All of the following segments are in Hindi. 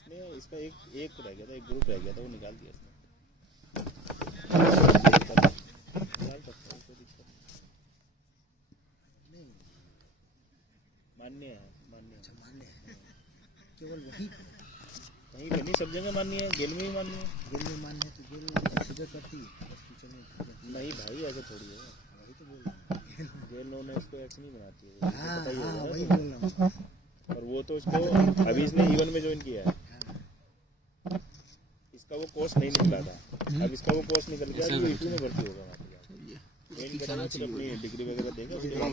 इसने इसका एक रह गया था, एक ग्रुप रह गया था, वो निकाल दिया इसने। निकाल सकता है, कोई दिक्कत नहीं। मान्य है, मान्य है। अच्छा मान्य है, केवल वही कहीं पे नहीं, सब जगह मान्य है, गेल में ही मान्य है। गेल में मान्य है तो गेल फिगर करती है बस फ्यूचर में नहीं भाई, ऐसा थोड़ी है, वही तो बोल रहा हूँ। गेल नो ने इसको एक्स नहीं बनाती है, हाँ पता ही होगा हाँ ना वही तो। बोल रहा हूँ। और वो तो इसको अभी इसने इवन में ज्वाइन किया है, इसका वो कोर्स नहीं निकला था, अब इसका वो कोर्स निकल गया, अभी यूपी में भर्ती होगा वहाँ पे ज्वाइन करेगा, फिर अपनी डिग्री वगैरह देगा, उसके बाद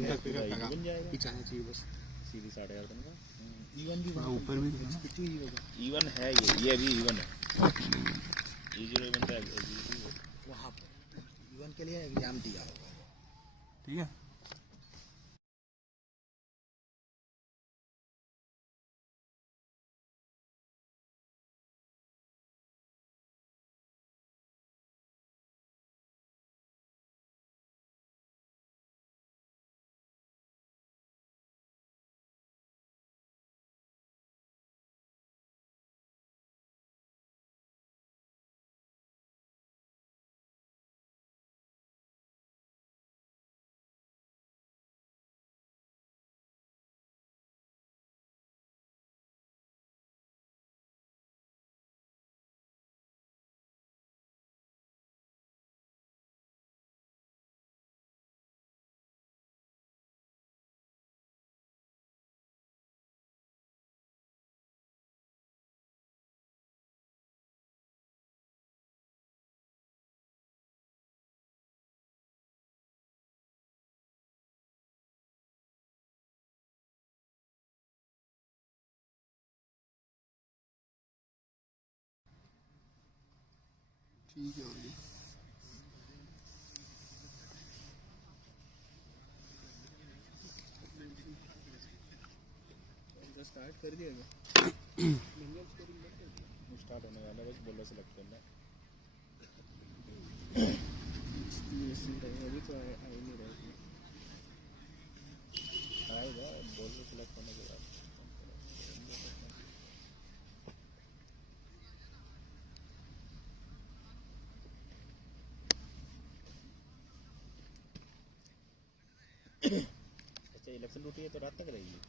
बन जाएगा। बस सीधी 8,500 तनखा। इवन भी ऊपर भी इवन है, ये अभी इवन है, E0 इवन का वहाँ पर इवन के लिए एग्जाम दिया होगा। ठीक है। ठीक है होगी। स्टार्ट कर दिया क्या? स्टार्ट होने वाला है, बस बोलर सेलेक्ट करना है। अभी तो आ ही नहीं रहा है, आएगा बोलर सेलेक्ट होने के बाद। अच्छा, इलेक्शन ड्यूटी है तो रात तक रहेगी?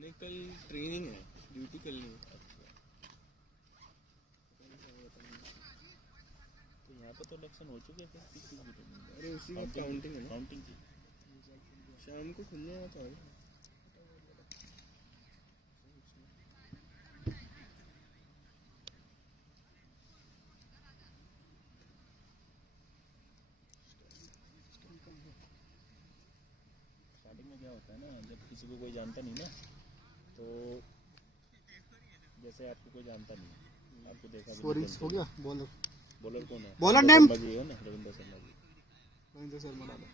नहीं, कल ट्रेनिंग है, ड्यूटी कल नहीं है। तो यहाँ पे तो इलेक्शन हो चुके थे, अरे उसी में काउंटिंग है ना, काउंटिंग की। शाम को खुलने वाला था। स्टार्टिंग में क्या होता है ना, जब किसी को कोई जानता नहीं ना, तो जैसे आपको कोई जानता नहीं, आपको देखा भी नहीं, हो गया बॉलर बॉलर कौन है? बॉलर नेम शर्मा जी है ना, रविंद्र शर्मा जी। रविंद्र शर्मा डाला।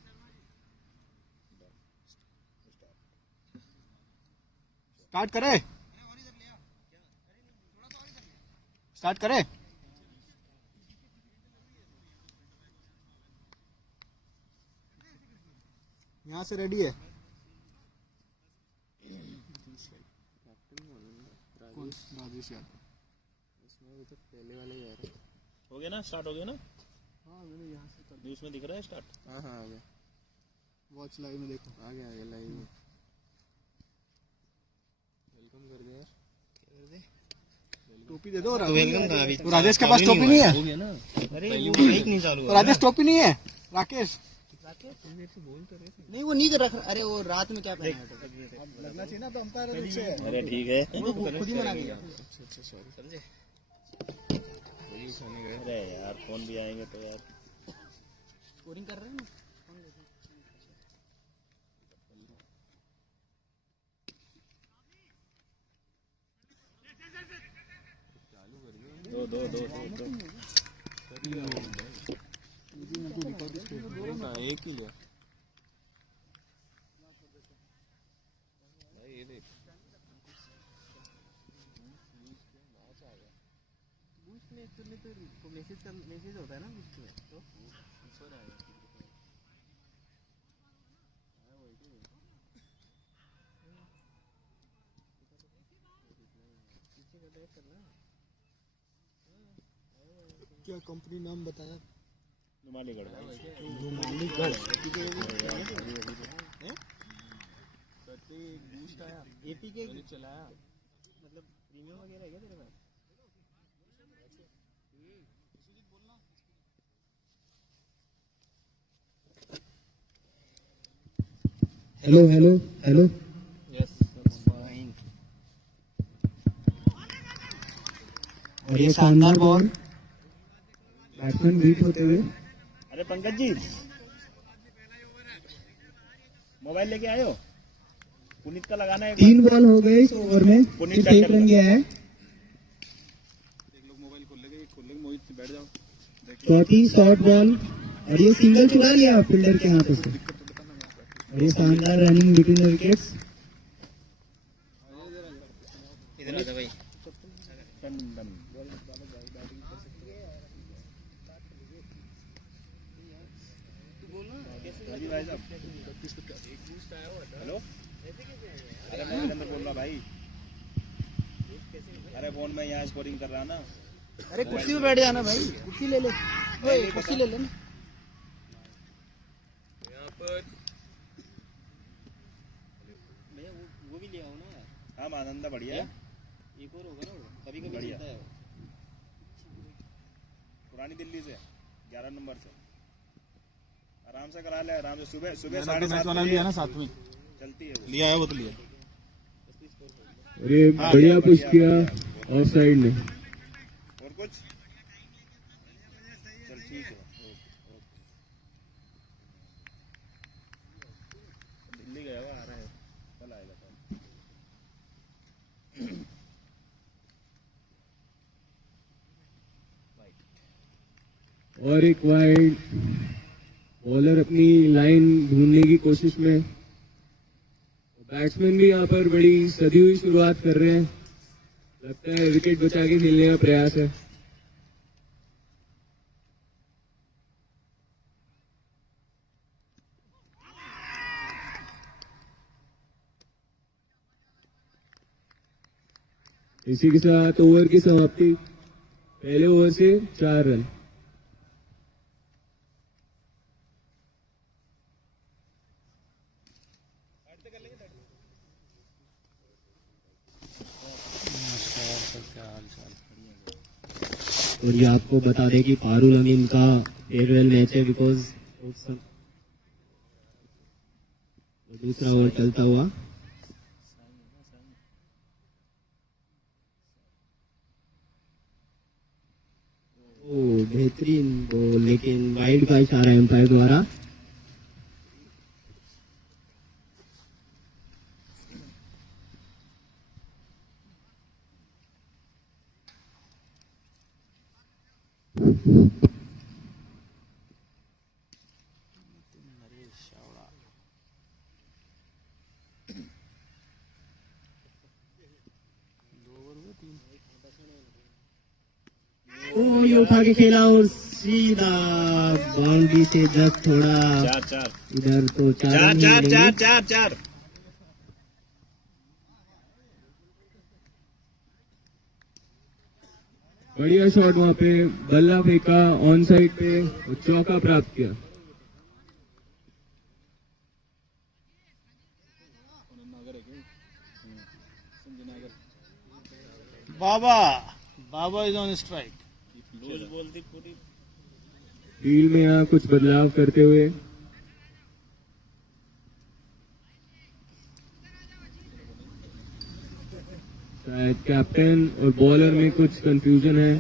स्टार्ट करे, स्टार्ट करे। यहाँ से रेडी है। कौन? राजेश यादव। इसमें भी तो पहले वाले ही आ रहे। हो गया ना, स्टार्ट हो गया ना? हाँ मैंने यहाँ से कर न्यूज़ में दिख रहा है स्टार्ट। हाँ हाँ आ गया, वॉच लाइव में देखो। आ गया लाइव में। वेलकम कर दे यार, टोपी दे दो। तो वेलकम का अभी राजेश के पास टोपी नहीं है। हो गया ना, अरे वो एक नहीं चालू हुआ। राजेश टोपी नहीं है। राकेश बोल तो रहे थे। नहीं वो नहीं रख। अरे वो रात में क्या पहना है? लगना चाहिए ना तो अंपायर से। अरे ठीक है, वो खुद ही मना गया। अच्छा सॉरी, समझे वही उठाने गए। अरे यार फोन भी आएंगे तो यार। स्कोरिंग कर रहे हैं ना। दो दो दो दो दो एक ही लिया भाई, ये देख बूस्ट में एक्चुअली तो मैसेज होता है ना बूस्ट में तो ऊपर आया। क्या कंपनी नाम बताया? नुमालीगढ़ नुमालीगढ़। एपीके चलाया मतलब प्रीमियम वगैरह है क्या तेरे पास? Hello hello hello. Yes fine. और ये शानदार बॉल बैट्समैन बीट होते हुए। अरे पंकज जी, मोबाइल लेके आयो, पुनीत का लगाना है। 3 बॉल हो गए इस ओवर में, पुनीत सिर्फ 1 रन गया है। मोबाइल खोल लेंगे मोहित से बैठ जाओ। चौथी शॉर्ट बॉल और ये सिंगल चुरा लिया फील्डर के हाथों से। और ये शानदार रनिंग बिटवीन द विकेट्स। इधर आ जा भाई। हेलो, अरे मैं अंदर बोल रहा भाई। अरे फोन में यहाँ स्कोरिंग कर रहा ना। अरे कुर्सी पे बैठ जाना भाई, कुर्सी ले ले। ओए कुर्सी ले ले ना। यहाँ पर भैया वो भी ले आओ ना यार। हाँ मानंदा बढ़िया है। एक और होगा ना, कभी कभी बढ़िया। चलता है। पुरानी दिल्ली से 11 नंबर से आराम से करा ले, आराम से। सुबह 7:30 लिया ना साथ में चलती है वो। लिया है वो तो लिया। अरे बढ़िया पुश किया ऑफ साइड ने। और कुछ चल ठीक है। दिल्ली गया हुआ, आ रहा है, कल आएगा कल। और एक वाइड। बॉलर अपनी लाइन ढूंढने की कोशिश में। बैट्समैन भी यहाँ पर बड़ी सदी हुई शुरुआत कर रहे हैं। लगता है विकेट बचा के खेलने का प्रयास है। इसी के साथ ओवर की समाप्ति। पहले ओवर से 4 रन। और ये आपको बता दें कि पारुल अमीन का फेयरवेल मैच है, बिकॉज दूसरा ओवर चलता हुआ। ओ बेहतरीन बॉल, लेकिन वाइड का इशारा एम्पायर द्वारा। ओ ये उठा के खेला और सीधा बाउंड्री से जस्ट थोड़ा 4 इधर तो 4 रन ही मिलेंगे। 4। बढ़िया शॉट वहां पे, बल्ला फेंका ऑन साइड पे और चौका प्राप्त किया। Baba is on strike. Loose ball थी पूरी। फील्ड में यहाँ कुछ बदलाव करते हुए। शायद कैप्टन और बॉलर में कुछ कंफ्यूजन है।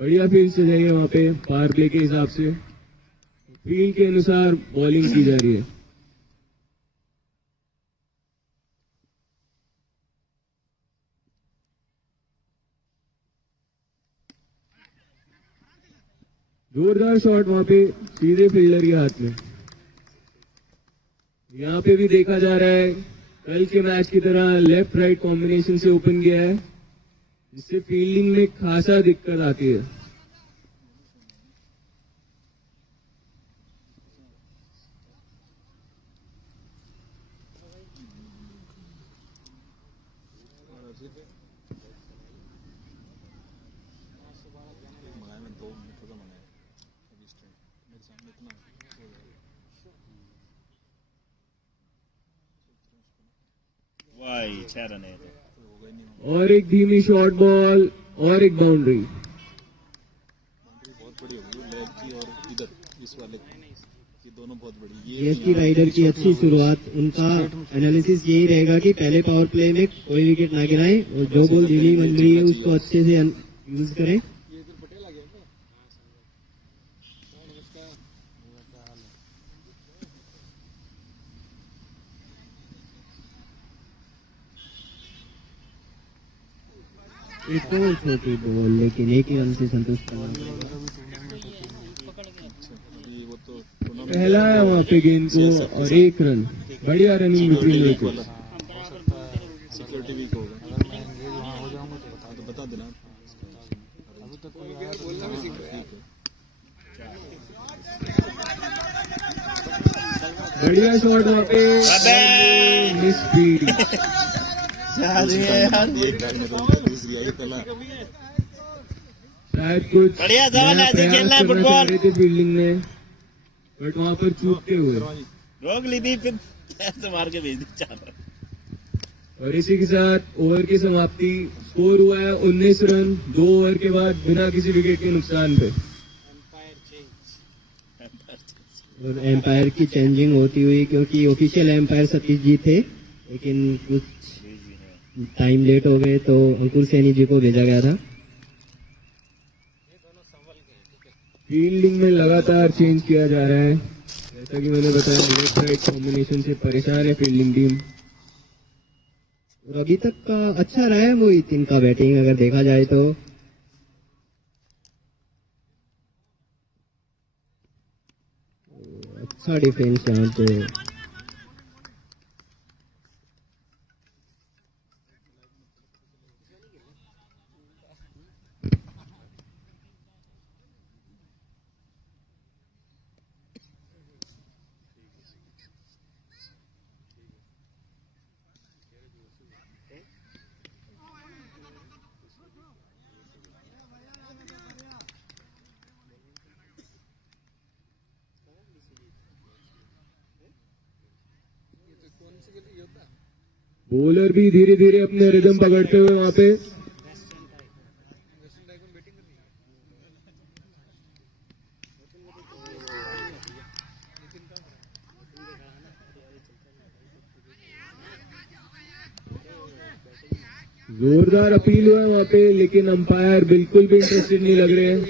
बढ़िया फील्ड से जाइए वहां पे, पावर प्ले के हिसाब से फील्ड के अनुसार बॉलिंग की जा रही है। जोरदार शॉट वहां पे सीधे फील्डर के हाथ में। यहाँ पे भी देखा जा रहा है कल के मैच की तरह लेफ्ट राइट कॉम्बिनेशन से ओपन गया है, जिससे फील्डिंग में खासा दिक्कत आती है। वाह 6 रन है तो। और एक धीमी शॉर्ट बॉल और एक बाउंड्री। बहुत बड़ी होगी लेग की और इधर इस वाले की दोनों बहुत बड़ी। जीएसटी राइडर की अच्छी शुरुआत। उनका एनालिसिस यही रहेगा कि पहले पावर प्ले में कोई विकेट ना गिराएं और जो बॉल धीमी बन रही है उसको अच्छे से यूज करें। एक और छोटी बॉल, लेकिन एक ही रन से संतुष्ट करना पड़ेगा। वो तो पहला है वहाँ पे गेंद को और 1 रन। बढ़िया running between wicket. Security weak होगा तो बता देना। अभी तक बढ़िया शॉट वहाँ पे, मिस स्पीड। शायद कुछ बढ़िया सवाल है, ऐसे खेलना है फुटबॉल। फील्डिंग में, बट वहाँ पर चूकते हुए रोक ली थी, फिर ऐसे मार के भेज दी 4 रन। और इसी के साथ ओवर की समाप्ति। स्कोर हुआ है 19 रन 2 ओवर के बाद बिना किसी विकेट के नुकसान पे। और एम्पायर की चेंजिंग होती हुई, क्योंकि ऑफिशियल एम्पायर सतीश जी थे, लेकिन कुछ टाइम लेट हो गए तो अंकुर सैनी जी को भेजा गया था। फील्डिंग में लगातार चेंज किया जा रहा है। जैसा कि मैंने बताया, लेफ्ट राइट कॉम्बिनेशन से परेशान है फील्डिंग टीम। और अभी तक का अच्छा रहा है मोहित इनका बैटिंग, अगर देखा जाए तो। अच्छा डिफेंस यहाँ पे। बॉलर भी धीरे धीरे अपने रिदम पकड़ते हुए वहां पे। जोरदार अपील हुआ है वहां पे, लेकिन अंपायर बिल्कुल भी इंटरेस्टेड नहीं लग रहे हैं।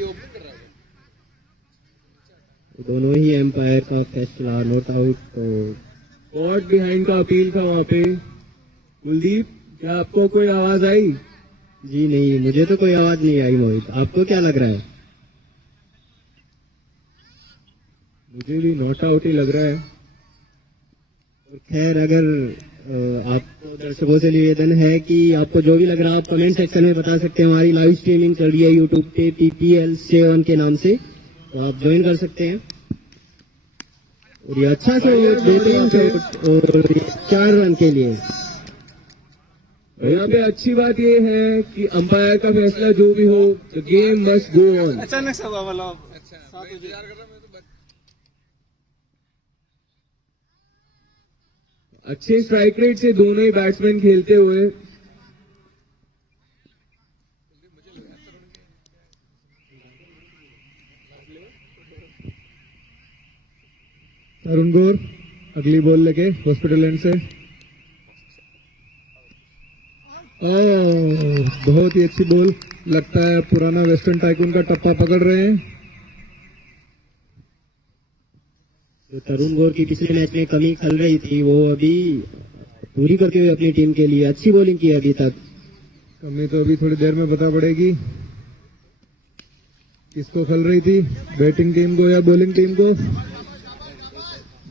दोनों ही एम्पायर का फैसला नॉट आउट। तो कॉट बिहाइंड का अपील था वहां पे। कुलदीप, क्या आपको कोई आवाज आई? जी नहीं, मुझे तो कोई आवाज नहीं आई मोहित, आपको क्या लग रहा है? मुझे भी नॉट आउट ही लग रहा है। और खैर, अगर आपको दर्शकों से निवेदन है कि आपको जो भी लग रहा है आप कमेंट सेक्शन में बता सकते हैं। हमारी लाइव स्ट्रीमिंग चल रही है यूट्यूब पे PPL7 के नाम से, तो आप ज्वाइन कर सकते हैं। और ये अच्छा शॉट, बेहतरीन शॉट, और 4 रन के लिए। यहाँ पे अच्छी बात ये है कि अंपायर का फैसला जो भी हो, the game must go on. अचानक से हुआ वाला। अच्छे स्ट्राइक रेट से दोनों ही बैट्समैन खेलते हुए। तरुण गौर अगली बॉल लेके हॉस्पिटल एंड से। बहुत ही अच्छी बॉल। लगता है पुराना वेस्टर्न टाइकून का टप्पा पकड़ रहे हैं। जो तरुण गौर की पिछले मैच में कमी खल रही थी, वो अभी पूरी करते हुए अपनी टीम के लिए अच्छी बॉलिंग की अभी तक। कमी तो अभी थोड़ी देर में बता पड़ेगी किसको खल रही थी, बैटिंग टीम को या बॉलिंग टीम को।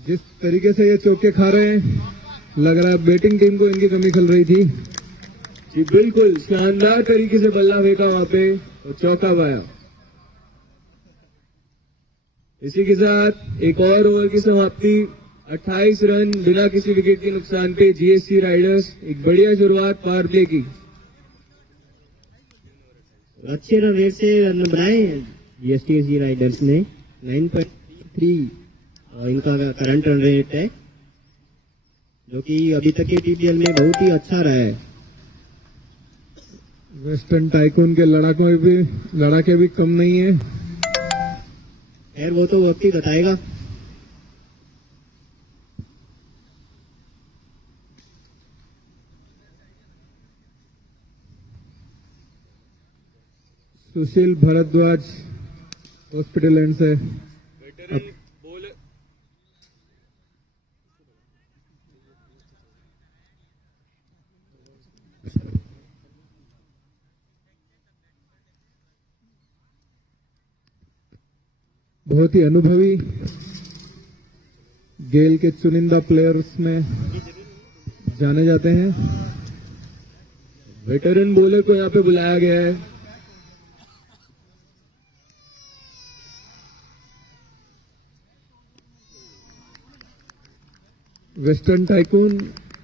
जिस तरीके से ये चौके खा रहे हैं, लग रहा है बैटिंग टीम को इनकी कमी खल रही थी। जी बिल्कुल, शानदार तरीके से बल्ला फेंका वहां पे और चौका पाया। इसी के साथ एक और ओवर की समाप्ति। 28 रन बिना किसी विकेट के नुकसान पे जीएसटी राइडर्स। एक बढ़िया शुरुआत पावर प्ले की। अच्छे रन रेट से रन बनाए जीएसटी राइडर्स ने 9.3 इनका करंट रन रेट है, जो कि अभी तक के टीपीएल में बहुत ही अच्छा रहा है। वेस्टर्न टाइकून के लड़ाके भी कम नहीं है। खैर वो तो वक्त ही बताएगा। सुशील भारद्वाज हॉस्पिटल एंड से बहुत ही अनुभवी गेल के चुनिंदा प्लेयर्स में जाने जाते हैं। वेटरन बॉलर को यहां पे बुलाया गया है। वेस्टर्न टाइकून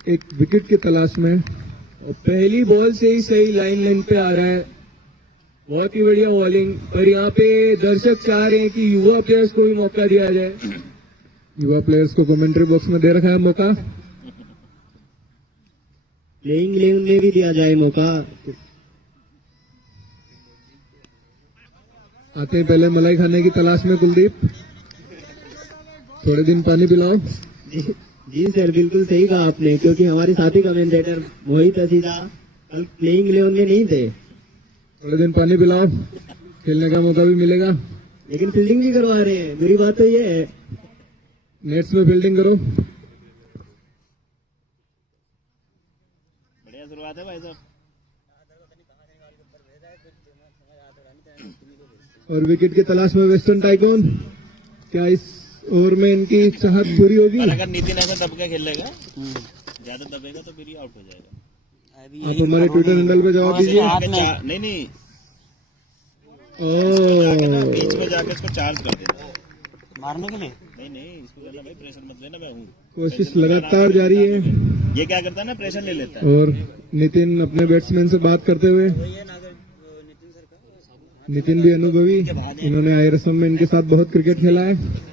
एक विकेट की तलाश में और पहली बॉल से ही सही लाइन पे आ रहा है। बहुत ही बढ़िया बॉलिंग, पर यहाँ पे दर्शक चाह रहे हैं कि युवा प्लेयर्स को भी मौका दिया जाए। युवा प्लेयर्स को कमेंट्री बॉक्स में दे रखा है मौका। प्लेइंग 11 में भी दिया जाए मौका। आते हैं पहले मलाई खाने की तलाश में कुलदीप। थोड़े दिन पानी पिलाओ। जी सर, बिल्कुल सही कहा आपने, क्योंकि हमारे साथी कमेंटेटर मोहित हसीदा कल प्लेइंग 11 में नहीं थे। थोड़े दिन पानी पिलाओ, खेलने का मौका भी मिलेगा। लेकिन फील्डिंग भी करवा रहे हैं, मेरी बात तो ये है। नेट्स में फील्डिंग करो। बढ़िया शुरुआत है भाई साहब। और विकेट की तलाश में वेस्टर्न टाइकून। क्या इस ओवर में इनकी चाहत पूरी होगी? और अगर नितिन ऐसा दब के खेलेगा, ज्यादा दबेगा तो फिर ही आउट हो जाएगा। आप हमारे ट्विटर हैंडल पे जवाब दीजिए। नहीं ओह, बीच में जाकर इसको चार्ज कर देना मारने के लिए। नहीं इसको कहना भाई प्रेशर मत लेना, मैं हूँ। कोशिश लगातार जारी है। ये क्या करता है ना, प्रेशर ले लेता है। और नितिन अपने बैट्समैन से बात करते हुए, नितिन भी अनुभवी, इन्होंने आईआरएसएम में इनके साथ बहुत क्रिकेट खेला है।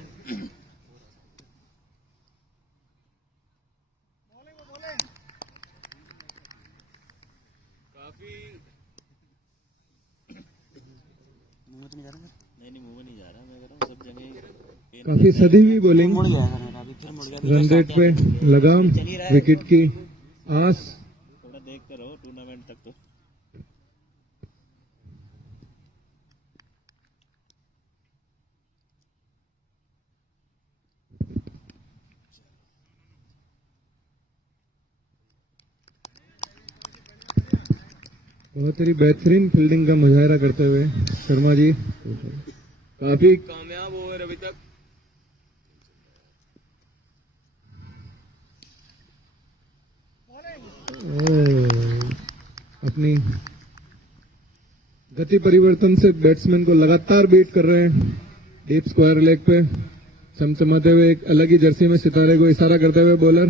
नहीं मुंह में नहीं जा रहा, मैं कह रहा हूँ सब जगह काफी सदी हुई बॉलिंग। मुड़ गया था मेरा, अभी फिर मुड़ गया। रन रेट पे लगाम, विकेट की आस। थोड़ा देख कर रहो टूर्नामेंट तक तो। बहुत ही बेहतरीन फील्डिंग का मुजाहरा करते हुए शर्मा जी काफी कामयाब ओवर अभी तक। अपनी गति परिवर्तन से बैट्समैन को लगातार बीट कर रहे हैं। डीप स्क्वायर लेग पे चमचमाते हुए एक अलग ही जर्सी में सितारे को इशारा करते हुए बॉलर,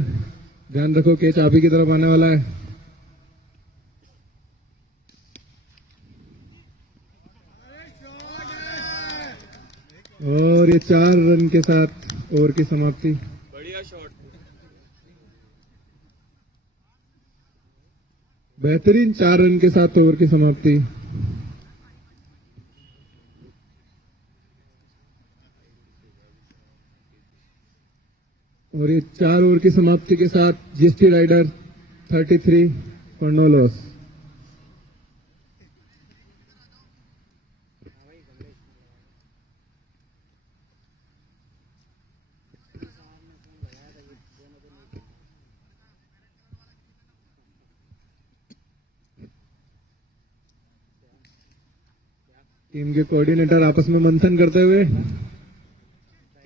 ध्यान रखो कैच आप ही की तरफ आने वाला है। और ये 4 रन के साथ ओवर की समाप्ति। बढ़िया शॉट, बेहतरीन 4 रन के साथ ओवर की समाप्ति। और ये 4 ओवर की समाप्ति के साथ GST rider 33 for no loss. Team के कोऑर्डिनेटर आपस में मंथन करते हुए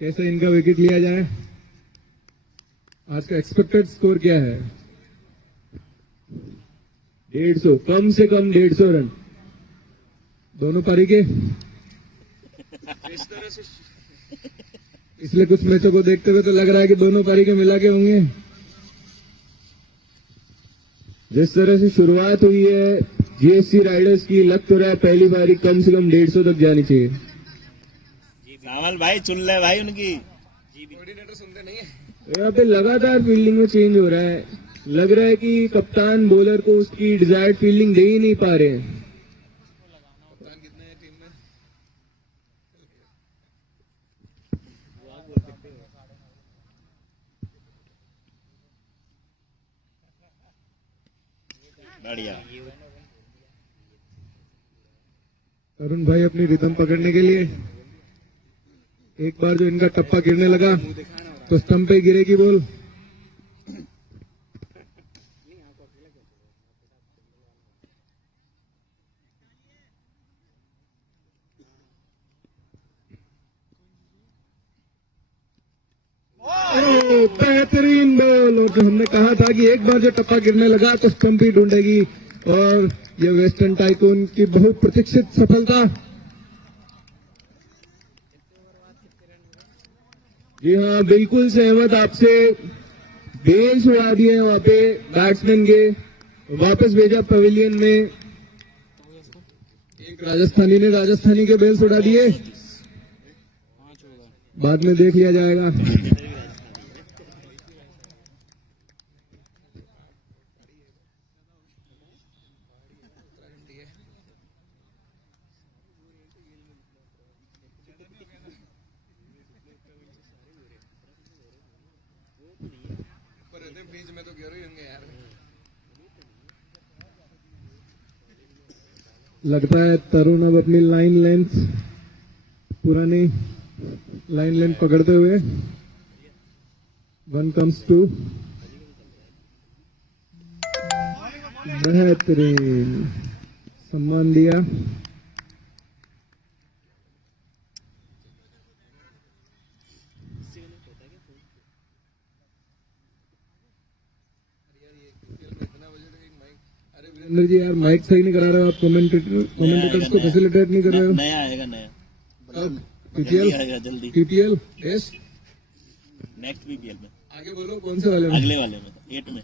कैसे इनका विकेट लिया जाए। आज का एक्सपेक्टेड स्कोर क्या है? 150, कम से कम 150 रन दोनों पारी के। इसलिए कुछ मैचों को देखते हुए तो लग रहा है कि दोनों पारी के मिला के होंगे। जिस तरह से शुरुआत हुई है जीएसटी राइडर्स की, लग तो रहा है पहली बारी कम से कम 150 तक जानी चाहिए। रावल भाई चुन ले भाई उनकी। यहाँ पे लगातार फील्डिंग में चेंज हो रहा है। लग रहा है कि कप्तान बॉलर को उसकी डिजायर्ड फील्डिंग दे ही नहीं पा रहे हैं। बढ़िया। अरुण भाई अपनी रिदम पकड़ने के लिए एक बार जो इनका टप्पा गिरने लगा तो स्टंप पे गिरेगी बॉल। बेहतरीन बॉल। और जो हमने कहा था कि एक बार जो टप्पा गिरने लगा तो स्टंप ही ढूंढेगी, और ये वेस्टर्न टाइकून की बहुत प्रतीक्षित सफलता। जी हाँ, बिल्कुल सहमत आपसे। बेल्स उड़ा दिए वहां पे बैट्समैन के, वापस भेजा पवेलियन में। एक राजस्थानी के बेल्स उड़ा दिए, बाद में देख लिया जाएगा। लगता है तरुण अब अपनी पुरानी लाइन लेंथ पकड़ते हुए 1 comes 2। बेहतरीन सम्मान दिया। वीरेंद्र जी यार माइक सही नहीं करा रहे हो आप। कमेंटेटर्स को फैसिलिटेट नहीं कर रहे हो। नया आएगा नया। जल्दी टीटीएल यस, नेक्स्ट बीपीएल में। आगे बोलो कौन से वाले में? अगले वाले में 8 में।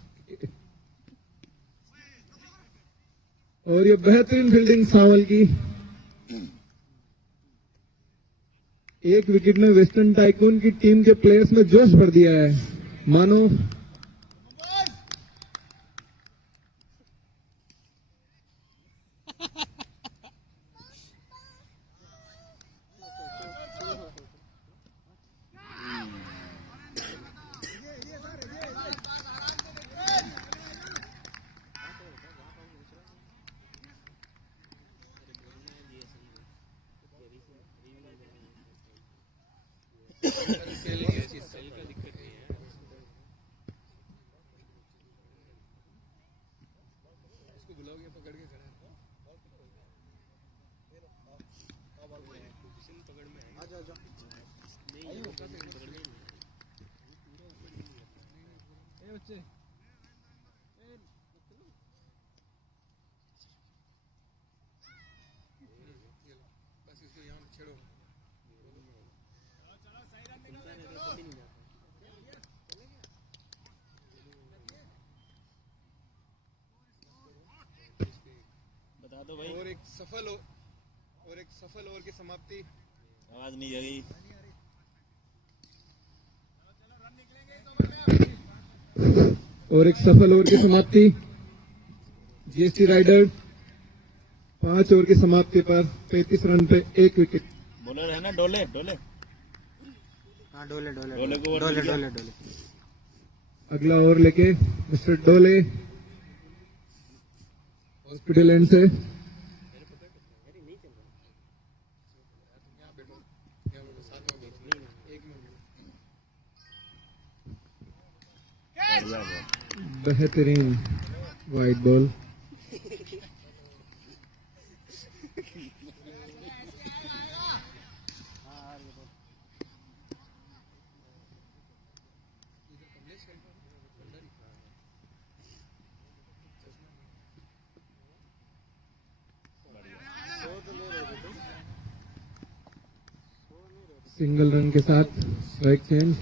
और ये बेहतरीन फील्डिंग सावल की। एक विकेट में वेस्टर्न टाइकून की टीम के प्लेयर्स में जोश भर दिया है, मानो बता दो भाई। और एक सफल ओवर की समाप्ति। आवाज नहीं आ गई। और एक सफल ओवर की समाप्ति। जीएसटी राइडर 5 ओवर की समाप्ति पर 35 रन पे 1 विकेट। बॉलर है ना डोले। हाँ डोले डोले को ओवर मिल गया। अगला ओवर लेके मिस्टर डोले हॉस्पिटल एंड से। बेहतरीन वाइड बॉल। सिंगल रन के साथ स्ट्राइक चेंज।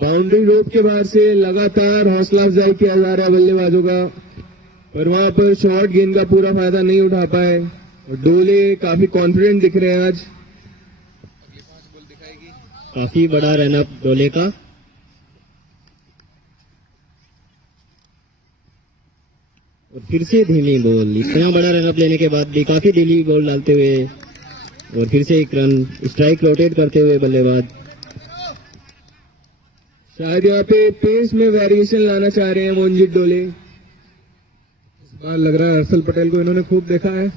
बाउंड्री रोप के बाहर से लगातार हौसला अफजाई किया जा रहा है बल्लेबाजों का, पर वहां पर शॉर्ट गेंद का पूरा फायदा नहीं उठा पाए और डोले काफी कॉन्फिडेंट दिख रहे हैं आज। काफी बड़ा रनअप डोले का। और फिर से धीमी बॉल, इतना बड़ा रनअप लेने के बाद भी काफी धीमी बॉल डालते हुए और फिर से एक रन, स्ट्राइक रोटेट करते हुए बल्लेबाज। शायद यहाँ पे पेस में वेरिएशन लाना चाह रहे हैं मोहनजीत डोले। इस बार लग रहा है हर्षल पटेल को इन्होंने खूब देखा है।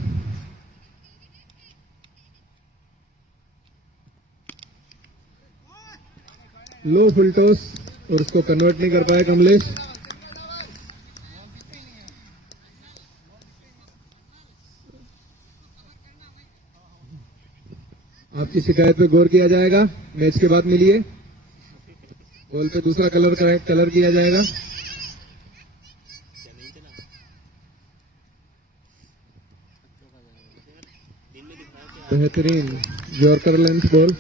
लो फुल टॉस और उसको कन्वर्ट नहीं कर पाए कमलेश। आपकी शिकायत पे गौर किया जाएगा, मैच के बाद मिलिए। बॉल पे दूसरा कलर किया जाएगा। बेहतरीन यॉर्कर लेंथ बॉल,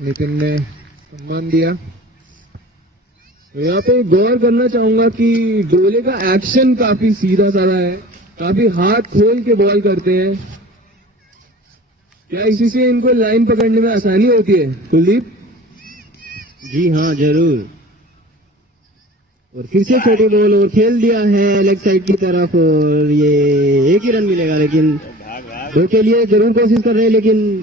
नितिन ने सम्मान दिया। तो यहाँ पे गौर करना चाहूंगा कि डोले का एक्शन काफी सीधा साधा है, काफी हाथ खोल के बॉल करते हैं। क्या इसी से इनको लाइन पकड़ने में आसानी होती है कुलदीप? जी हाँ, जरूर। और फिर से छोटी बॉल और खेल दिया है लेग साइड की तरफ और ये एक ही रन मिलेगा, लेकिन दो के लिए जरूर कोशिश कर रहे हैं, लेकिन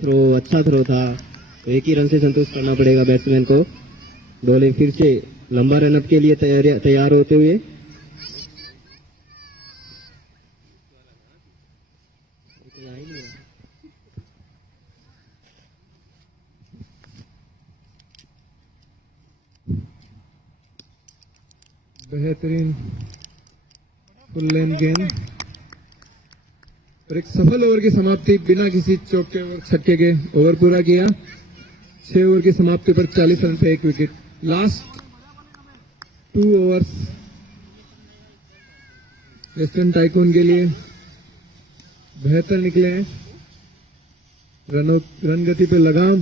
थ्रो अच्छा थ्रो था, तो एक ही रन से संतुष्ट करना पड़ेगा बैट्समैन को। डोले फिर से लंबा रनअप के लिए तैयार होते हुए। बेहतरीन फुल लेन गेंद और एक सफल ओवर की समाप्ति बिना किसी चौके और छक्के के। ओवर पूरा किया। 6 ओवर की समाप्ति पर 40 रन पे 1 wicket. Last 2 overs western tycoon के लिए बेहतर निकले हैं। रन गति पे लगाम।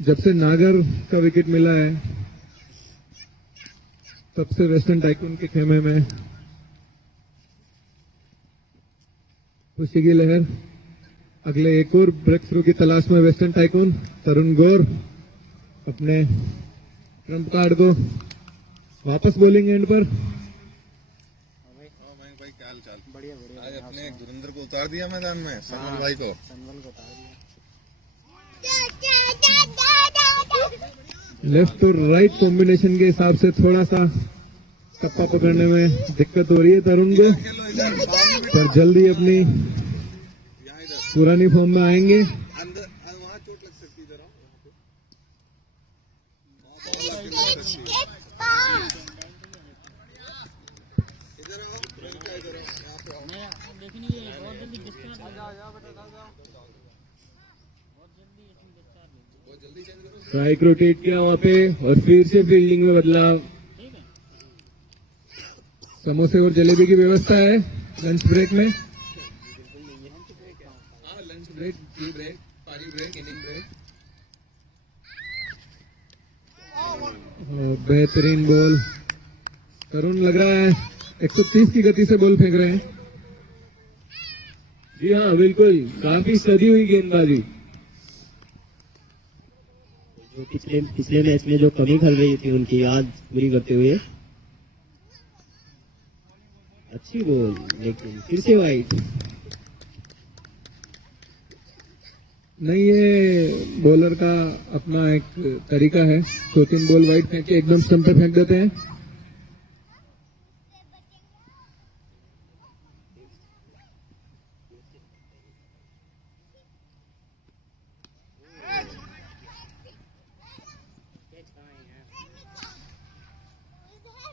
जब से नागर का विकेट मिला है तब से वेस्टर्न टाइकून के खेमे में खुशी की लहर। अगले एक और ब्रेक थ्रू की तलाश में वेस्टर्न टाइकून। तरुण गौर अपने ट्रम्प कार्ड को वापस बॉलिंग एंड पर। भाई क्या हाल चाल? बढ़िया बढ़िया। आज अपने गुरिंदर को उतार दिया मैदान में, सनवल भाई को। लेफ्ट और राइट कॉम्बिनेशन के हिसाब से थोड़ा सा टप्पा पकड़ने में दिक्कत हो रही है तरुण को, पर जल्दी अपनी पुरानी फॉर्म में आएंगे। अंदर वहाँ चोट लग सकती है जरा। स्ट्राइक रोटेट किया वहां पे और फिर से फील्डिंग में बदलाव। समोसे और जलेबी की व्यवस्था है लंच ब्रेक में। लंच ब्रेक, टी ब्रेक, पानी ब्रेक, इनिंग ब्रेक। बेहतरीन बॉल। तरुण लग रहा है 130 की गति से बॉल फेंक रहे हैं। जी हाँ, बिल्कुल काफी सदी हुई गेंदबाजी। जो पिछले मैच में जो कमी खल रही थी उनकी आज पूरी करते हुए। अच्छी बॉल, लेकिन फिर से वाइड। नहीं, ये बॉलर का अपना एक तरीका है। 2-3 बॉल वाइड फेंक के एकदम स्टंप पे फेंक देते हैं।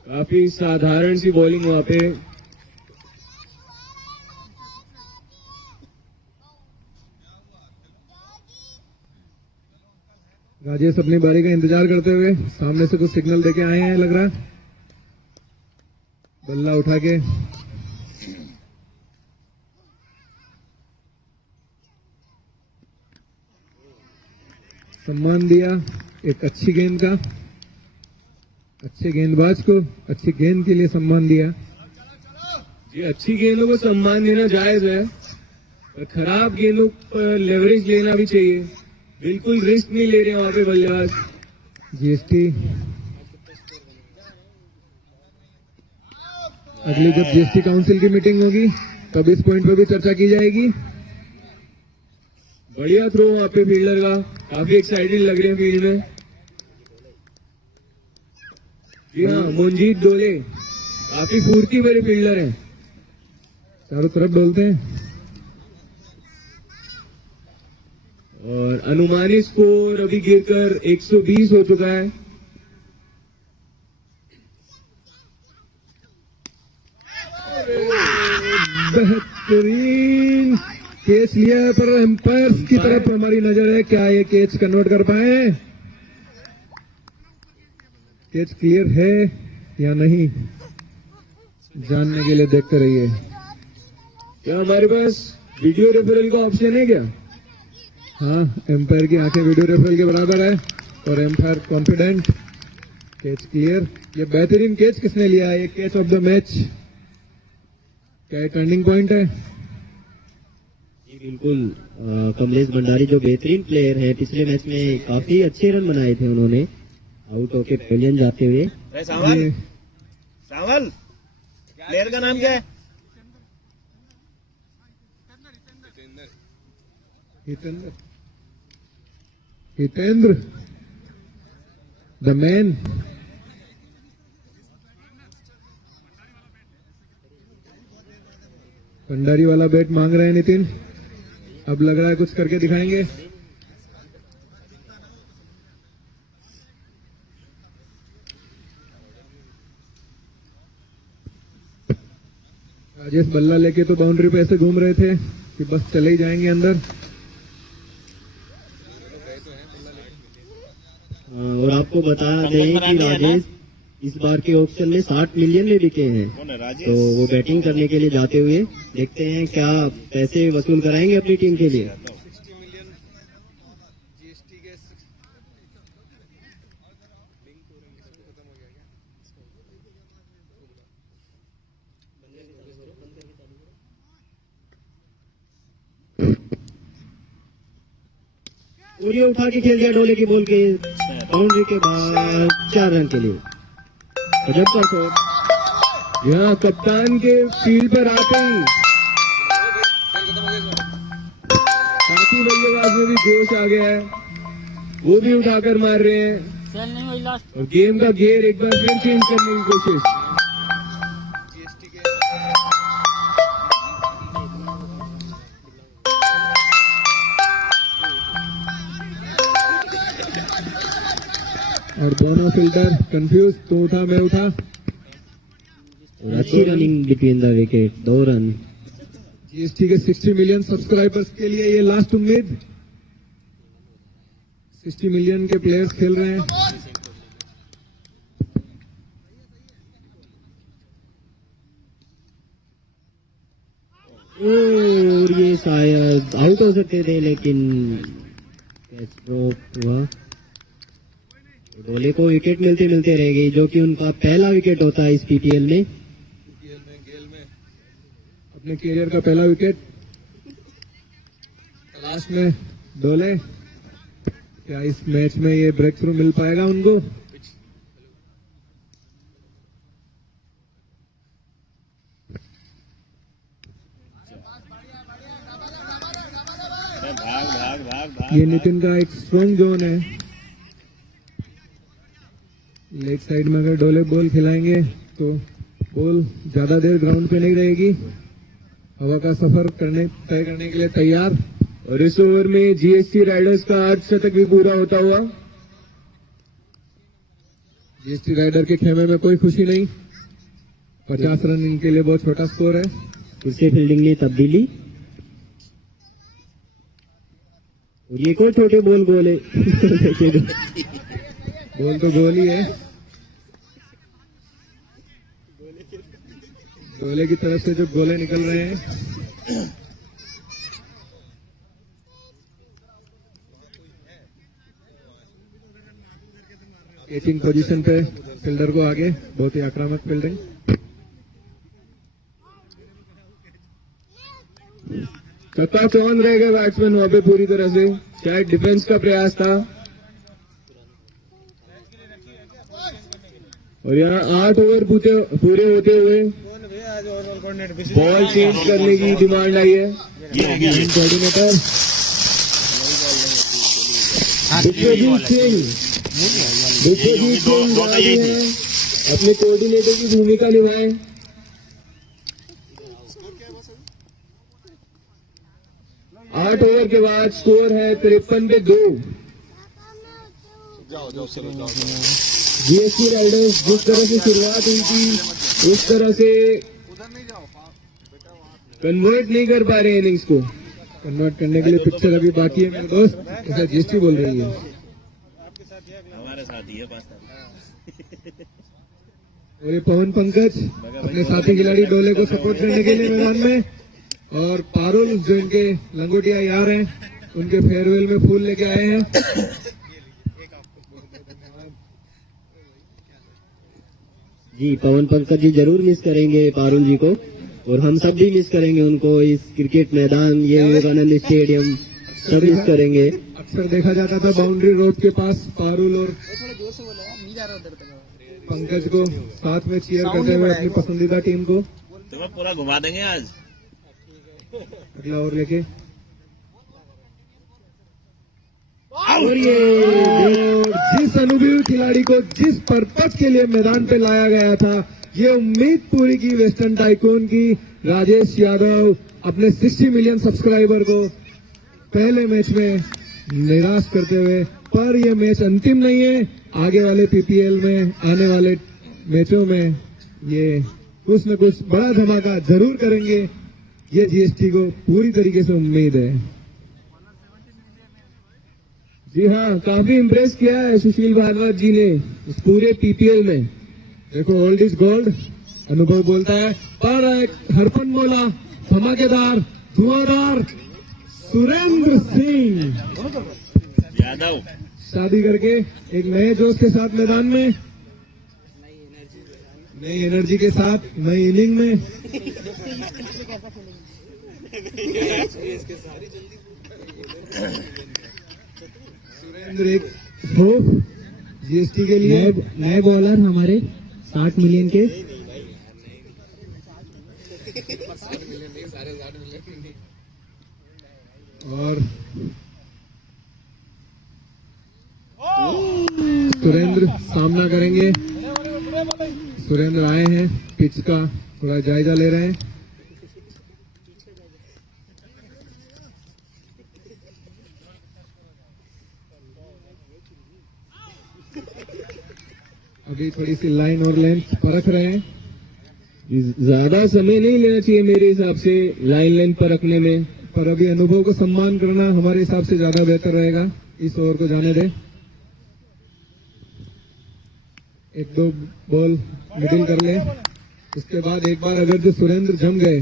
काफी साधारण सी बॉलिंग वहां पे। राजेश अपनी बारी का इंतजार करते हुए सामने से कुछ सिग्नल देके आए हैं लग रहा है। बल्ला उठा के सम्मान दिया एक अच्छी गेंद का। अच्छे गेंदबाज को अच्छी गेंद के लिए सम्मान दिया। ये अच्छी गेंदों को सम्मान देना जायज है, पर खराब गेंदों पर लेवरेज लेना भी चाहिए। बिल्कुल रिस्क नहीं ले रहे हैं वहां पे बल्लेबाज। जीएसटी अगली जब जीएसटी काउंसिल की मीटिंग होगी तब इस पॉइंट पर भी चर्चा की जाएगी। बढ़िया थ्रो वहां पे फील्डर का, काफी एक्साइटेड लग रहे हैं फील्ड में। जी हाँ, मनजीत डोले काफी फुर्ती भरे फील्डर हैं, चारों तरफ बोलते हैं। और अनुमानित स्कोर अभी गिरकर 120 हो चुका है। बेहतरीन कैच लिया है, पर एम्पायर्स की तरफ हमारी नजर है, क्या ये कैच कन्वर्ट कर पाए? कैच क्लियर है या नहीं जानने के लिए देखते रहिए। क्या हमारे पास वीडियो रेफरल का ऑप्शन है क्या? हाँ, एम्पायर की आंखें वीडियो रेफरल के बराबर है और एम्पायर कॉन्फिडेंट। Catch clear. ये बेहतरीन कैच किसने लिया है? ये कैच ऑफ द मैच, क्या ये टर्निंग पॉइंट है? जी बिल्कुल। कमलेश भंडारी जो बेहतरीन प्लेयर हैं, पिछले मैच में काफी अच्छे रन बनाए थे उन्होंने आउट होके पवेलियन जाते हुए। सावल, सावल प्लेयर का नाम क्या है? Hitendra the man. भंडारी वाला बैट मांग रहे हैं नितिन, अब लग रहा है कुछ करके दिखाएंगे। राजेश बल्ला लेके तो बाउंड्री पे ऐसे घूम रहे थे कि बस चले ही जाएंगे अंदर। और आपको बता दें कि राजेश इस बार के ऑक्शन में 60 मिलियन में बिके हैं, कौन है राजेश? तो वो बैटिंग करने के लिए जाते हुए देखते हैं क्या पैसे वसूल कराएंगे अपनी टीम के लिए। और ये उठा के खेल दिया डोले की बॉल के बाउंड्री के बाद 4 रन के लिए। गजब का शॉट। यहाँ कप्तान के फील्ड पर आते ही साथी बल्लेबाज में भी जोश आ गया है, वो भी उठाकर मार रहे हैं और गेम का गियर एक बार फिर चेंज करने की कोशिश। और दोनों फील्डर कंफ्यूज, तो उठा मैं उठा। और अच्छी running between the wicket, 2 run. GST के 60 मिलियन सब्सक्राइबर्स के लिए ये लास्ट उम्मीद। 60 मिलियन के प्लेयर्स खेल रहे हैं। और ये शायद आउट हो सकते थे, लेकिन कैच ड्रॉप हुआ। डोले को विकेट मिलते मिलते रह गई, जो कि उनका पहला विकेट होता है इस पीपीएल में। अपने कैरियर का पहला विकेट तलाश में डोले। क्या इस मैच में ये ब्रेक थ्रू मिल पाएगा उनको? भाग भाग भाग भाग। ये नितिन का एक स्ट्रॉन्ग जोन है। लेग साइड में अगर डोले बॉल खिलाएंगे तो बॉल ज्यादा देर ग्राउंड पे नहीं रहेगी। हवा का सफर तय करने के लिए तैयार। और इस ओवर में जीएसटी राइडर्स का 8 शतक भी पूरा होता हुआ। जीएसटी राइडर के खेमे में कोई खुशी नहीं। 50 रन इनके लिए बहुत छोटा स्कोर है। फिर से फील्डिंग लिए तब्दीली। और ये कोई छोटे बॉल गोले बॉल तो गोल ही है। डोले की तरफ से जो गोले निकल रहे हैं, कैचिंग पोजीशन पे फील्डर को आगे, बहुत ही आक्रामक फील्डिंग। चक्का चौंध रह गए बैट्समैन वहां पे पूरी तरह से, शायद डिफेंस का प्रयास था। और यहाँ 8 ओवर पूरे होते हुए बॉल चेंज करने की डिमांड आई है। कोऑर्डिनेटर विश्वजीत सिंह अपने कोऑर्डिनेटर की भूमिका निभाए। 8 ओवर के बाद स्कोर है 53 पे 2। जीएसटी राइडर्स जिस तरह से शुरुआत हुई थी उस तरह से कन्वर्ट नहीं कर पा रहे इनिंग्स को। कन्वर्ट करने के लिए पिक्चर अभी बाकी है मेरे दोस्त, ऐसा जीएसटी बोल रही है। हमारे साथ ही है 5 तारीख। और ये पवन पंकज अपने साथी खिलाड़ी डोले को सपोर्ट करने के लिए मैदान में, और पारुल जो इनके लंगोटिया यार हैं उनके फेयरवेल में फूल लेके आए हैं। जी पवन पंकज जी जरूर मिस करेंगे पारुल जी को, और हम सब भी मिस करेंगे उनको। इस क्रिकेट मैदान, ये विवेकानंद स्टेडियम सब मिस करेंगे। अक्सर देखा जाता था बाउंड्री रोड के पास पारुल और पंकज को साथ में चीयर करते हुए अपनी पसंदीदा टीम को। तुम्हें पूरा घुमा देंगे आज। अगला ओवर लेके, और ये जिस अनुभवी खिलाड़ी को जिस पर्पज के लिए मैदान पे लाया गया था, ये उम्मीद पूरी की वेस्टर्न टाइकून की राजेश यादव अपने 60 मिलियन सब्सक्राइबर को पहले मैच में निराश करते हुए। पर यह मैच अंतिम नहीं है, आगे वाले पीपीएल में आने वाले मैचों में ये कुछ न कुछ बड़ा धमाका जरूर करेंगे, ये जीएसटी को पूरी तरीके से उम्मीद है। जी हाँ, काफी इम्प्रेस किया है सुशील भागवत जी ने इस पूरे पीपीएल में। देखो ओल्ड इज गोल्ड अनुभव बोलता है, पर एक हरपन बोला धमाकेदार धुआंधार सुरेंद्र सिंह यादव शादी करके एक नए जोश के साथ मैदान में, नई एनर्जी के साथ नई इनिंग में। सुरेंद्र एक होप जीएसटी के लिए, नए बॉलर हमारे 60 मिलियन के। और सुरेंद्र सामना करेंगे। सुरेंद्र आए हैं, पिच का थोड़ा जायजा ले रहे हैं। अभी थोड़ी सी लाइन और लेंथ परख रहे हैं। ज्यादा समय नहीं लेना चाहिए मेरे हिसाब से लाइन लेंथ परखने में, पर अभी अनुभव को सम्मान करना हमारे हिसाब से ज्यादा बेहतर रहेगा। इस ओवर को जाने दें, 1-2 बॉल मिडिल कर ले, उसके बाद एक बार अगर जो सुरेंद्र जम गए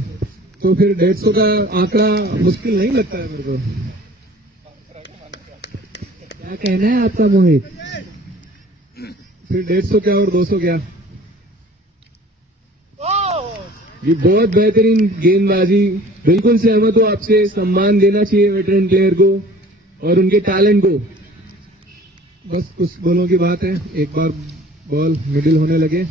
तो फिर 150 का आंकड़ा मुश्किल नहीं लगता है मेरे को। क्या कहना है आपका मोहित? फिर 150 क्या और 200 क्या। ये बहुत बेहतरीन गेंदबाजी, बिल्कुल सहमत हूँ आपसे। सम्मान देना चाहिए वेटरन प्लेयर को और उनके टैलेंट को। बस कुछ बॉलों की बात है, एक बार बॉल मिडिल होने लगे।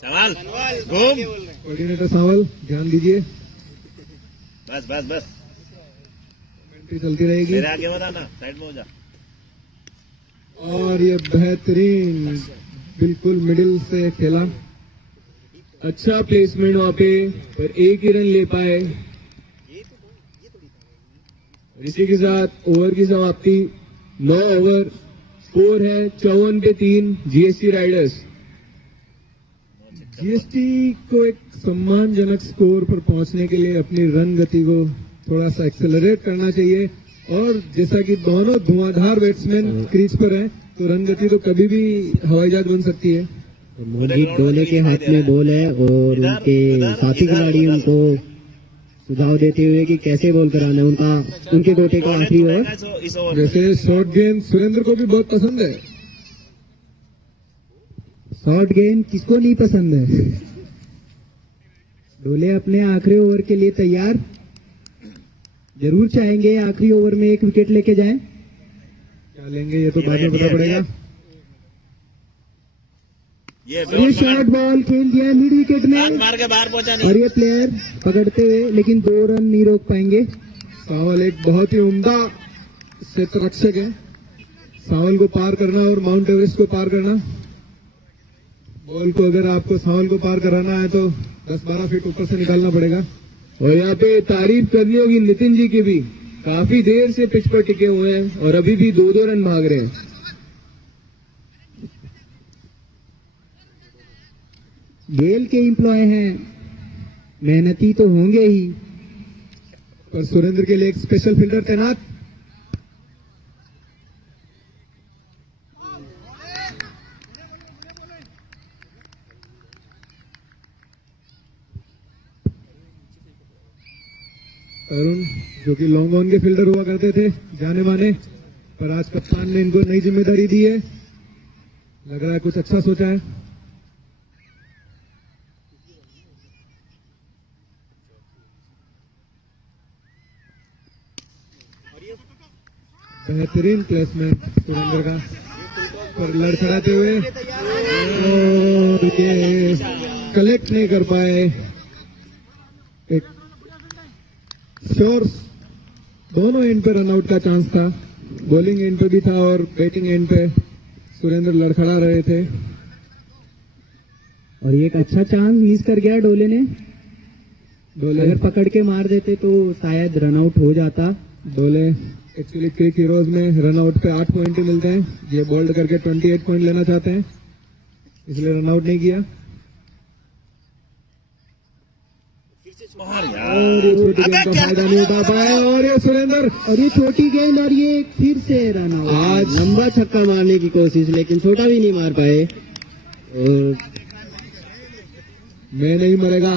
सवाल घूम, कोऑर्डिनेटर सावल ध्यान दीजिए, बस बस बस, एंट्री चलती रहेगी। मेरे आगे मत आना, साइड में हो जा। और ये बेहतरीन बिल्कुल मिडिल से खेला। अच्छा प्लेसमेंट वहां पे, पर एक ही रन ले पाए। इसी के साथ ओवर की समाप्ति। 9 ओवर, स्कोर है 54 पे 3 जीएसटी राइडर्स। जीएसटी को एक सम्मानजनक स्कोर पर पहुंचने के लिए अपनी रन गति को थोड़ा सा एक्सेलरेट करना चाहिए, और जैसा कि दोनों धुआंधार बैट्समैन क्रीज पर हैं, तो रन गति तो कभी भी हवाई जहाज बन सकती है। मोहित डोले के हाथ में बॉल है और उनके साथी खिलाड़ी उनको सुझाव देते हुए कि कैसे बॉल कराना है उनके गोटे का आखिरी ओवर। इस ओवर जैसे शॉर्ट गेंद सुरेंद्र को भी बहुत पसंद है। शॉर्ट गेंद किसको नहीं पसंद है। डोले अपने आखिरी ओवर के लिए तैयार, जरूर चाहेंगे आखिरी ओवर में एक विकेट लेके जाएं। क्या लेंगे ये तो बाद में पता पड़ेगा। ये और ये शॉर्ट बॉल खेल दिया मिड विकेट में मार के बाहर पहुंचा और ये प्लेयर पकड़ते हुए लेकिन 2 रन नहीं रोक पाएंगे। सावल एक बहुत ही उम्दा क्षेत्ररक्षक है। सावल को पार करना और माउंट एवरेस्ट को पार करना। बॉल को अगर आपको सावल को पार कराना है तो 10-12 फीट ऊपर से निकालना पड़ेगा। और यहाँ पे तारीफ करनी होगी नितिन जी की भी, काफी देर से पिच पर टिके हुए हैं और अभी भी 2-2 रन भाग रहे हैं। गेल के एम्प्लॉय हैं, मेहनती तो होंगे ही, पर सुरेंद्र के लिए एक स्पेशल फील्डर तैनात। अरुण जो कि लॉन्ग ऑन के फील्डर हुआ करते थे जाने माने, पर आज कप्तान ने इनको नई जिम्मेदारी दी है। लग रहा है कुछ अच्छा सोचा है। बेहतरीन प्लेसमेंट सुरेंद्र का, पर लड़खड़ाते हुए और ये कलेक्ट नहीं कर पाए। एक श्योर दोनों एंड पे रनआउट का चांस था, बॉलिंग एंड पे भी था और बैटिंग एंड पे सुरेंद्र लड़खड़ा रहे थे। और ये एक अच्छा चांस मिस कर गया डोले ने। डोले अगर पकड़ के मार देते तो शायद रनआउट हो जाता। डोले एक्चुअली क्रिक हीरोज में रनआउट पे 8 पॉइंट ही मिलते हैं। ये बोल्ड करके 28 पॉइंट लेना चाहते हैं, इसलिए रनआउट नहीं किया। और ये छोटी गेंद का फायदा नहीं उठा पाए और ये सुरेंद्र और ये छोटी गेंद और ये फिर से रनआउट। आज लंबा छक्का मारने की कोशिश लेकिन छोटा भी नहीं मार पाए। और मैं नहीं मरेगा,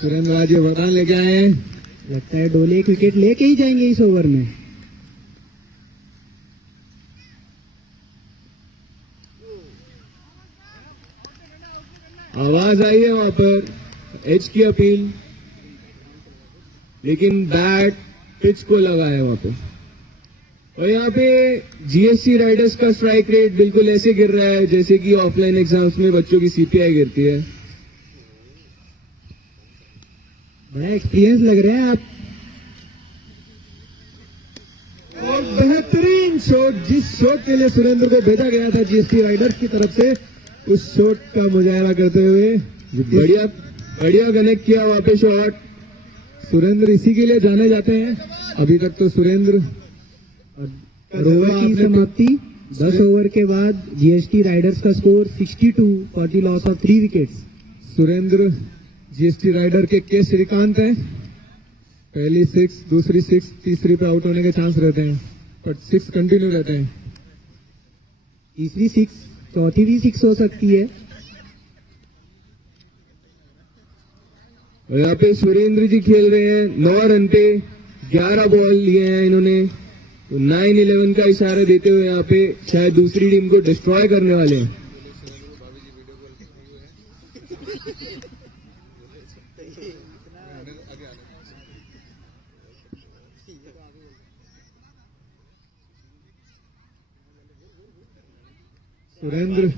सुरेंद्र आज ये वरदान लेके आए हैं। लगता है डोले एक विकेट लेके ही जाएंगे इस ओवर में। आवाज आई है वहां पर एज की अपील, लेकिन बैट पिच को लगा है वहां पे। और यहाँ पे जीएसटी राइडर्स का स्ट्राइक रेट बिल्कुल ऐसे गिर रहा है जैसे कि ऑफलाइन एग्जाम्स में बच्चों की सीपीआई गिरती है। बड़ा एक्सपीरियंस लग रहे हैं आप। और बेहतरीन शॉट, जिस शॉट के लिए सुरेंद्र को भेजा गया था जीएसटी राइडर्स की तरफ से, उस शॉट का मुजाहरा करते हुए बढ़िया बढ़िया कनेक्ट किया वहां पे शॉट। सुरेंद्र इसी के लिए जाने जाते हैं। अभी तक तो सुरेंद्र और ओवर की समाप्ति 10 ओवर के बाद जीएसटी राइडर्स का score 62 for the loss of 3 wickets. Surendra GST rider के श्रीकांत हैं। पहली 6, दूसरी 6, तीसरी पे आउट होने के चांस रहते हैं, बट 6 कंटिन्यू रहते हैं। तीसरी 6, चौथी भी 6 हो सकती है। और यहाँ पे सुरेंद्र जी खेल रहे हैं 9 रन पे, 11 बॉल लिए हैं इन्होंने। तो 9-11 का इशारा देते हुए यहाँ पे शायद दूसरी टीम को डिस्ट्रॉय करने वाले हैं। सुरेंद्र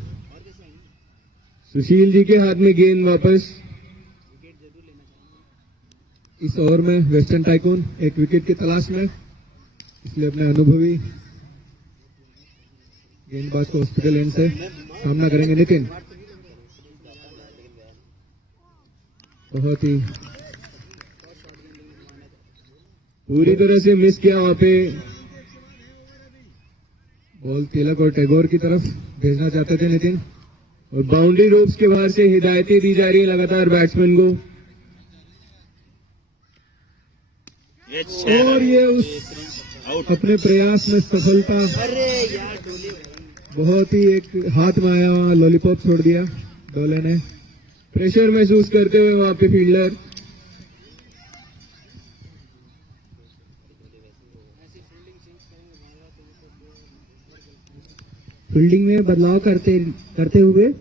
सुशील जी के हाथ में गेंद वापस। इस ओवर में वेस्टर्न टाइकून एक विकेट की तलाश में, इसलिए अपने अनुभवी गेंदबाज को हॉस्पिटल एंड से सामना करेंगे नितिन। बहुत ही पूरी तरह से मिस किया वहां पे। बॉल तिलक और टैगोर की तरफ भेजना चाहते थे नितिन। और बाउंड्री रोप्स के बाहर से हिदायतें दी जा रही है लगातार बैट्समैन को। और ये उस अपने प्रयास में सफलता, बहुत ही एक हाथ में आया हुआ लॉलीपॉप छोड़ दिया डोले ने। प्रेशर महसूस करते हुए वहां पे फील्डर। फील्डिंग में बदलाव करते हुए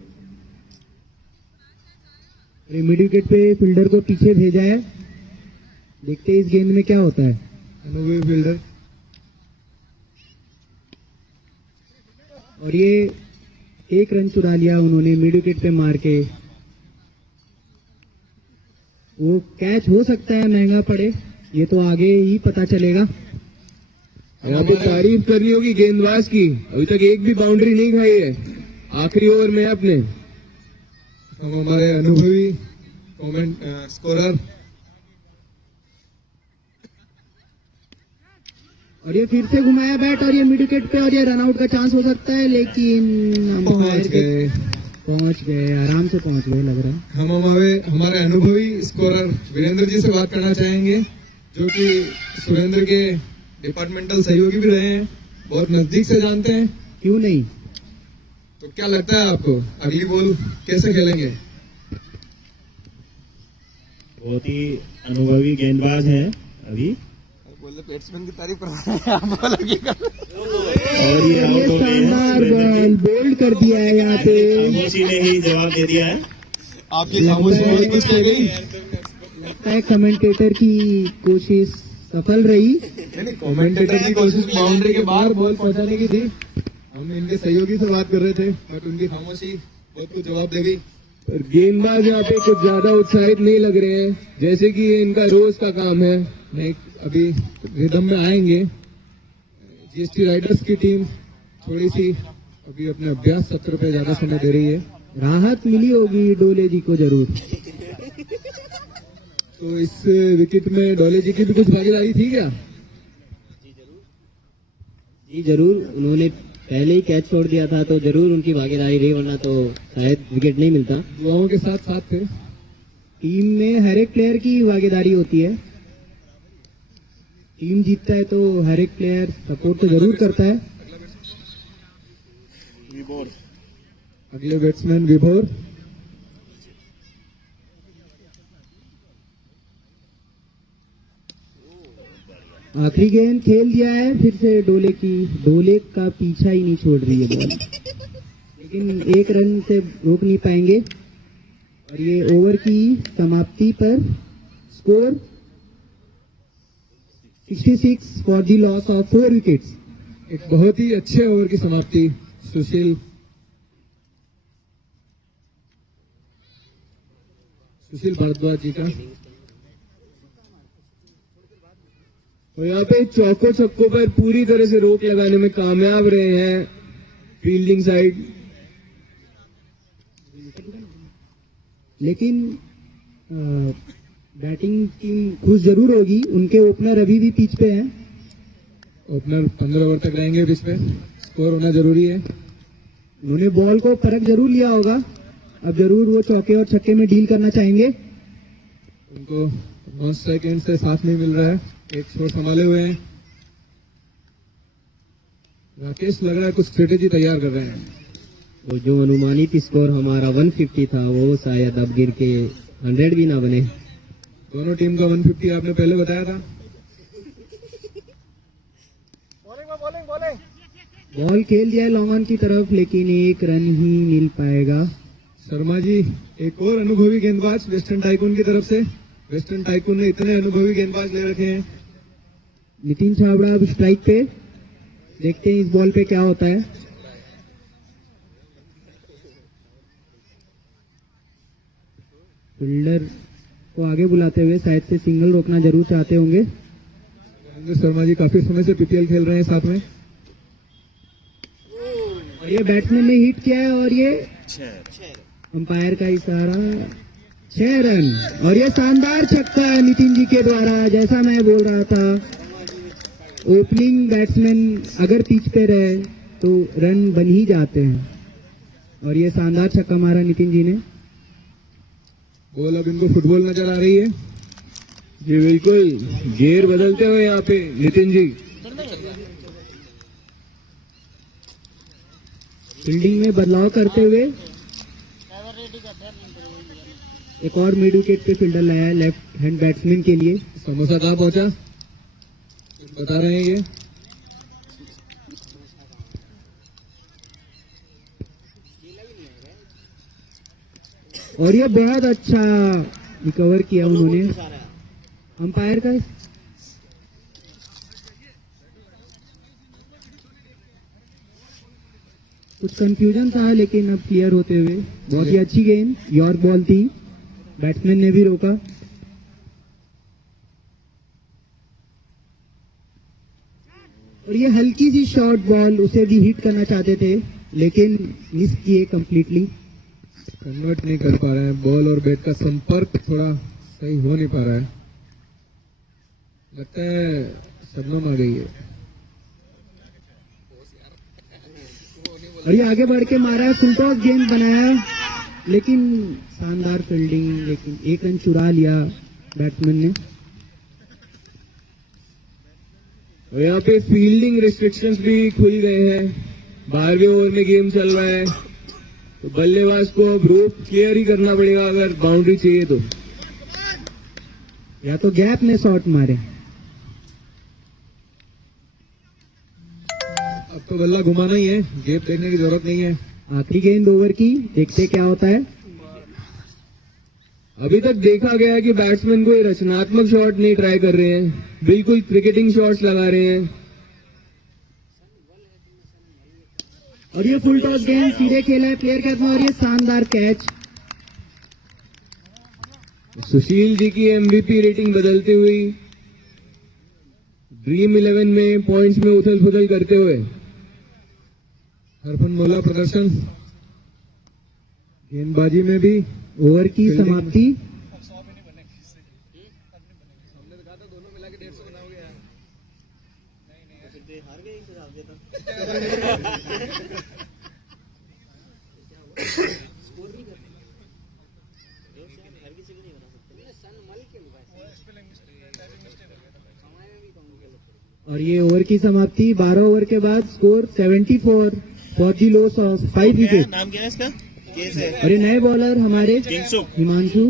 मिड विकेट पे फील्डर को पीछे भेजा है। देखते हैं इस गेंद में क्या होता है। अनुभवी फील्डर और ये 1 रन चुरा लिया उन्होंने मिड विकेट पे मार के। वो कैच हो सकता है, महंगा पड़े, ये तो आगे ही पता चलेगा। यहाँ पे तारीफ करनी होगी गेंदबाज की, अभी तक एक भी बाउंड्री नहीं खाई है आखिरी ओवर में अपने। हम हमारे अनुभवी स्कोरर और ये फिर से घुमाया बैट और ये मिड विकेट पे और ये रनआउट का चांस हो सकता है, लेकिन पहुंच गए, आराम से पहुंच गए लग रहा है। हम हमारे अनुभवी स्कोरर वीरेंद्र जी से बात करना चाहेंगे, जो कि सुरेंद्र के डिपार्टमेंटल सहयोगी भी रहे हैं, बहुत नजदीक से जानते हैं। क्यों नहीं। तो क्या लगता है आपको अगली बॉल कैसे खेलेंगे? बहुत ही अनुभवी गेंदबाज हैं अभी, बैट्समैन की तारीफ कर रहे हैं आप बोलेंगे और ये आउट हो गए शानदार हैं। बॉल बोल्ड कर दिया है यहाँ पे। खामोशी ने ही जवाब दे दिया है। आपकी खामोशी बहुत कुछ कह गई। लगता है कमेंटेटर की कोशिश सफल रही। कमेंटेटर की कोशिश बाउंड्री के बाहर बॉल पहुंचाने की थी। हम इनके सहयोगी से बात कर रहे थे, बट उनकी खामोशी बहुत कुछ जवाब दे गई। पर गेंदबाज यहाँ पे कुछ ज्यादा उत्साहित नहीं लग रहे हैं, जैसे कि ये इनका रोज का काम है। नहीं, अभी रिदम में आएंगे। जीएसटी राइडर्स की टीम थोड़ी सी अभी अपने अभ्यास सत्र पे ज्यादा समय दे रही है। राहत मिली होगी डोले जी को जरूर। तो इस विकेट में डोले जी की भी कुछ भागीदारी थी क्या? जी जरूर, उन्होंने पहले ही कैच छोड़ दिया था तो जरूर उनकी भागीदारी रही, वरना तो शायद विकेट नहीं मिलता। युवाओं के साथ साथ थे। टीम में हर एक प्लेयर की भागीदारी होती है। टीम जीतता है तो हर एक प्लेयर सपोर्ट तो जरूर करता है। अगले बैट्समैन विभोर। आखिरी गेंद खेल दिया है फिर से डोले का पीछा ही नहीं छोड़ रही है बॉल, लेकिन 1 रन से रोक नहीं पाएंगे। और ये ओवर की समाप्ति पर score 66 for the loss of 4 wickets. एक बहुत ही अच्छे ओवर की समाप्ति सुशील भारद्वाज जी का। और यहाँ पे चौको छक्कों पर पूरी तरह से रोक लगाने में कामयाब रहे हैं फील्डिंग साइड। लेकिन बैटिंग टीम खुश जरूर होगी, उनके ओपनर अभी भी पिच पे हैं। ओपनर 15 ओवर तक रहेंगे पिच पे, स्कोर होना जरूरी है। उन्होंने बॉल को परख जरूर लिया होगा, अब जरूर वो चौके और छक्के में डील करना चाहेंगे। उनको 9 सेकंड से साथ नहीं मिल रहा है, एक छोर संभाले हुए हैं। राकेश लग रहा है कुछ स्ट्रेटेजी तैयार कर रहे हैं। वो जो अनुमानित स्कोर हमारा 150 था वो शायद अब गिर के 100 भी ना बने। दोनों टीम का 150 आपने पहले बताया था। बॉल खेल दिया है लॉन्ग ऑन की तरफ, लेकिन 1 रन ही मिल पाएगा। शर्मा जी एक और अनुभवी गेंदबाज वेस्टर्न टाइकून की तरफ से। वेस्टर्न टाइकून ने इतने अनुभवी गेंदबाज ले रखे हैं। नितिन छाबड़ा अब स्ट्राइक पे, देखते हैं इस बॉल पे क्या होता है। फील्डर को आगे बुलाते हुए शायद से सिंगल रोकना जरूर चाहते होंगे। शर्मा जी काफी समय से पीपीएल खेल रहे हैं साथ में। और ये बैट्समैन ने हिट किया है और ये अंपायर का इशारा 6 रन। और ये शानदार छक्का नितिन जी के द्वारा, जैसा मैं बोल रहा था ओपनिंग बैट्समैन अगर पिच पे रहे तो रन बन ही जाते हैं। और ये शानदार छक्का मारा नितिन जी ने। बॉल अब इनको फुटबॉल नजर आ रही है। जी बिल्कुल, गियर बदलते हुए यहाँ पे नितिन जी। फील्डिंग में बदलाव करते हुए एक और मिड विकेट पे फील्डर लाया है लेफ्ट हैंड बैट्समैन के लिए। समोसा कहाँ पहुंचा बता रहे हैं ये। और ये बहुत अच्छा रिकवर किया उन्होंने अंपायर का। कुछ कंफ्यूजन था लेकिन अब क्लियर होते हुए बहुत ही अच्छी गेंद, यॉर्क बॉल थी, बैट्समैन ने भी रोका। और ये हल्की सी शॉर्ट बॉल, उसे भी हिट करना चाहते थे लेकिन मिस किए कंप्लीटली। कन्वर्ट नहीं कर पा रहे हैं, बॉल और बैट का संपर्क थोड़ा सही हो नहीं पा रहा है। लगता है शबनम आ गई है। और ये आगे बढ़ के मारा, फुल टॉस गेंद बनाया लेकिन शानदार फील्डिंग, लेकिन एक रन चुरा लिया बैट्समैन ने। और यहाँ पे फील्डिंग रिस्ट्रिक्शंस भी खुल गए हैं, 12वें ओवर में गेम चल रहा है तो बल्लेबाज को अब रोप क्लियर ही करना पड़ेगा अगर बाउंड्री चाहिए तो। या तो गैप में शॉट मारे। अब तो बल्ला घुमाना ही है, गेप देखने की जरूरत नहीं है। आखिरी गेंद ओवर की, देखते क्या होता है। अभी तक देखा गया है कि बैट्समैन कोई रचनात्मक शॉट नहीं ट्राई कर रहे हैं, बिल्कुल क्रिकेटिंग शॉट्स लगा रहे हैं। और ये फुल टॉस गेंद सीधे खेला है प्लेयर के हाथ में और ये शानदार कैच। सुशील जी की एमवीपी रेटिंग बदलते हुए ड्रीम 11 में पॉइंट्स में उथल पुथल करते हुए हरफनमौला प्रदर्शन, गेंदबाजी में भी। ओवर की समाप्ति। और ये ओवर की समाप्ति। 12 ओवर के बाद score 74 for the loss of 5 wicket. नाम क्या है इसका? केस है। और ये नए बॉलर हमारे हिमांशु,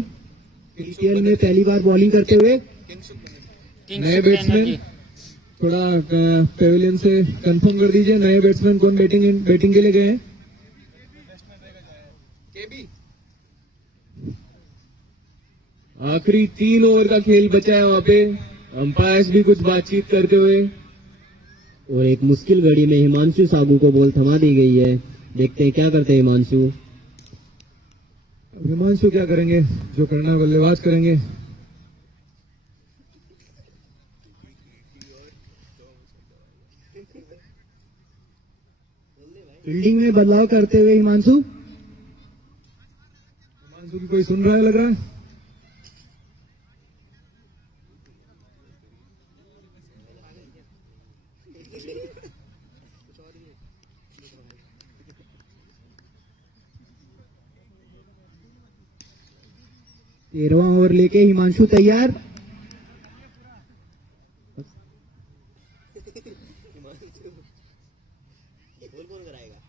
पीटीएल में पहली बार बॉलिंग करते हुए। नए बैट्समैन थोड़ा पेविलियन से कंफर्म कर दीजिए, नए बैट्समैन कौन बैटिंग के लिए गए हैं? आखिरी 3 ओवर का खेल बचा है, वहां पे अंपायर्स भी कुछ बातचीत करते हुए। और एक मुश्किल घड़ी में हिमांशु साबू को बॉल थमा दी गई है, देखते हैं क्या करते हैं हिमांशु। हिमांशु क्या करेंगे, जो करना है बल्लेबाज करेंगे। फील्डिंग में बदलाव करते हुए हिमांशु की कोई सुन रहा है लग रहा है। तेरहवां ओवर लेके हिमांशु तैयार।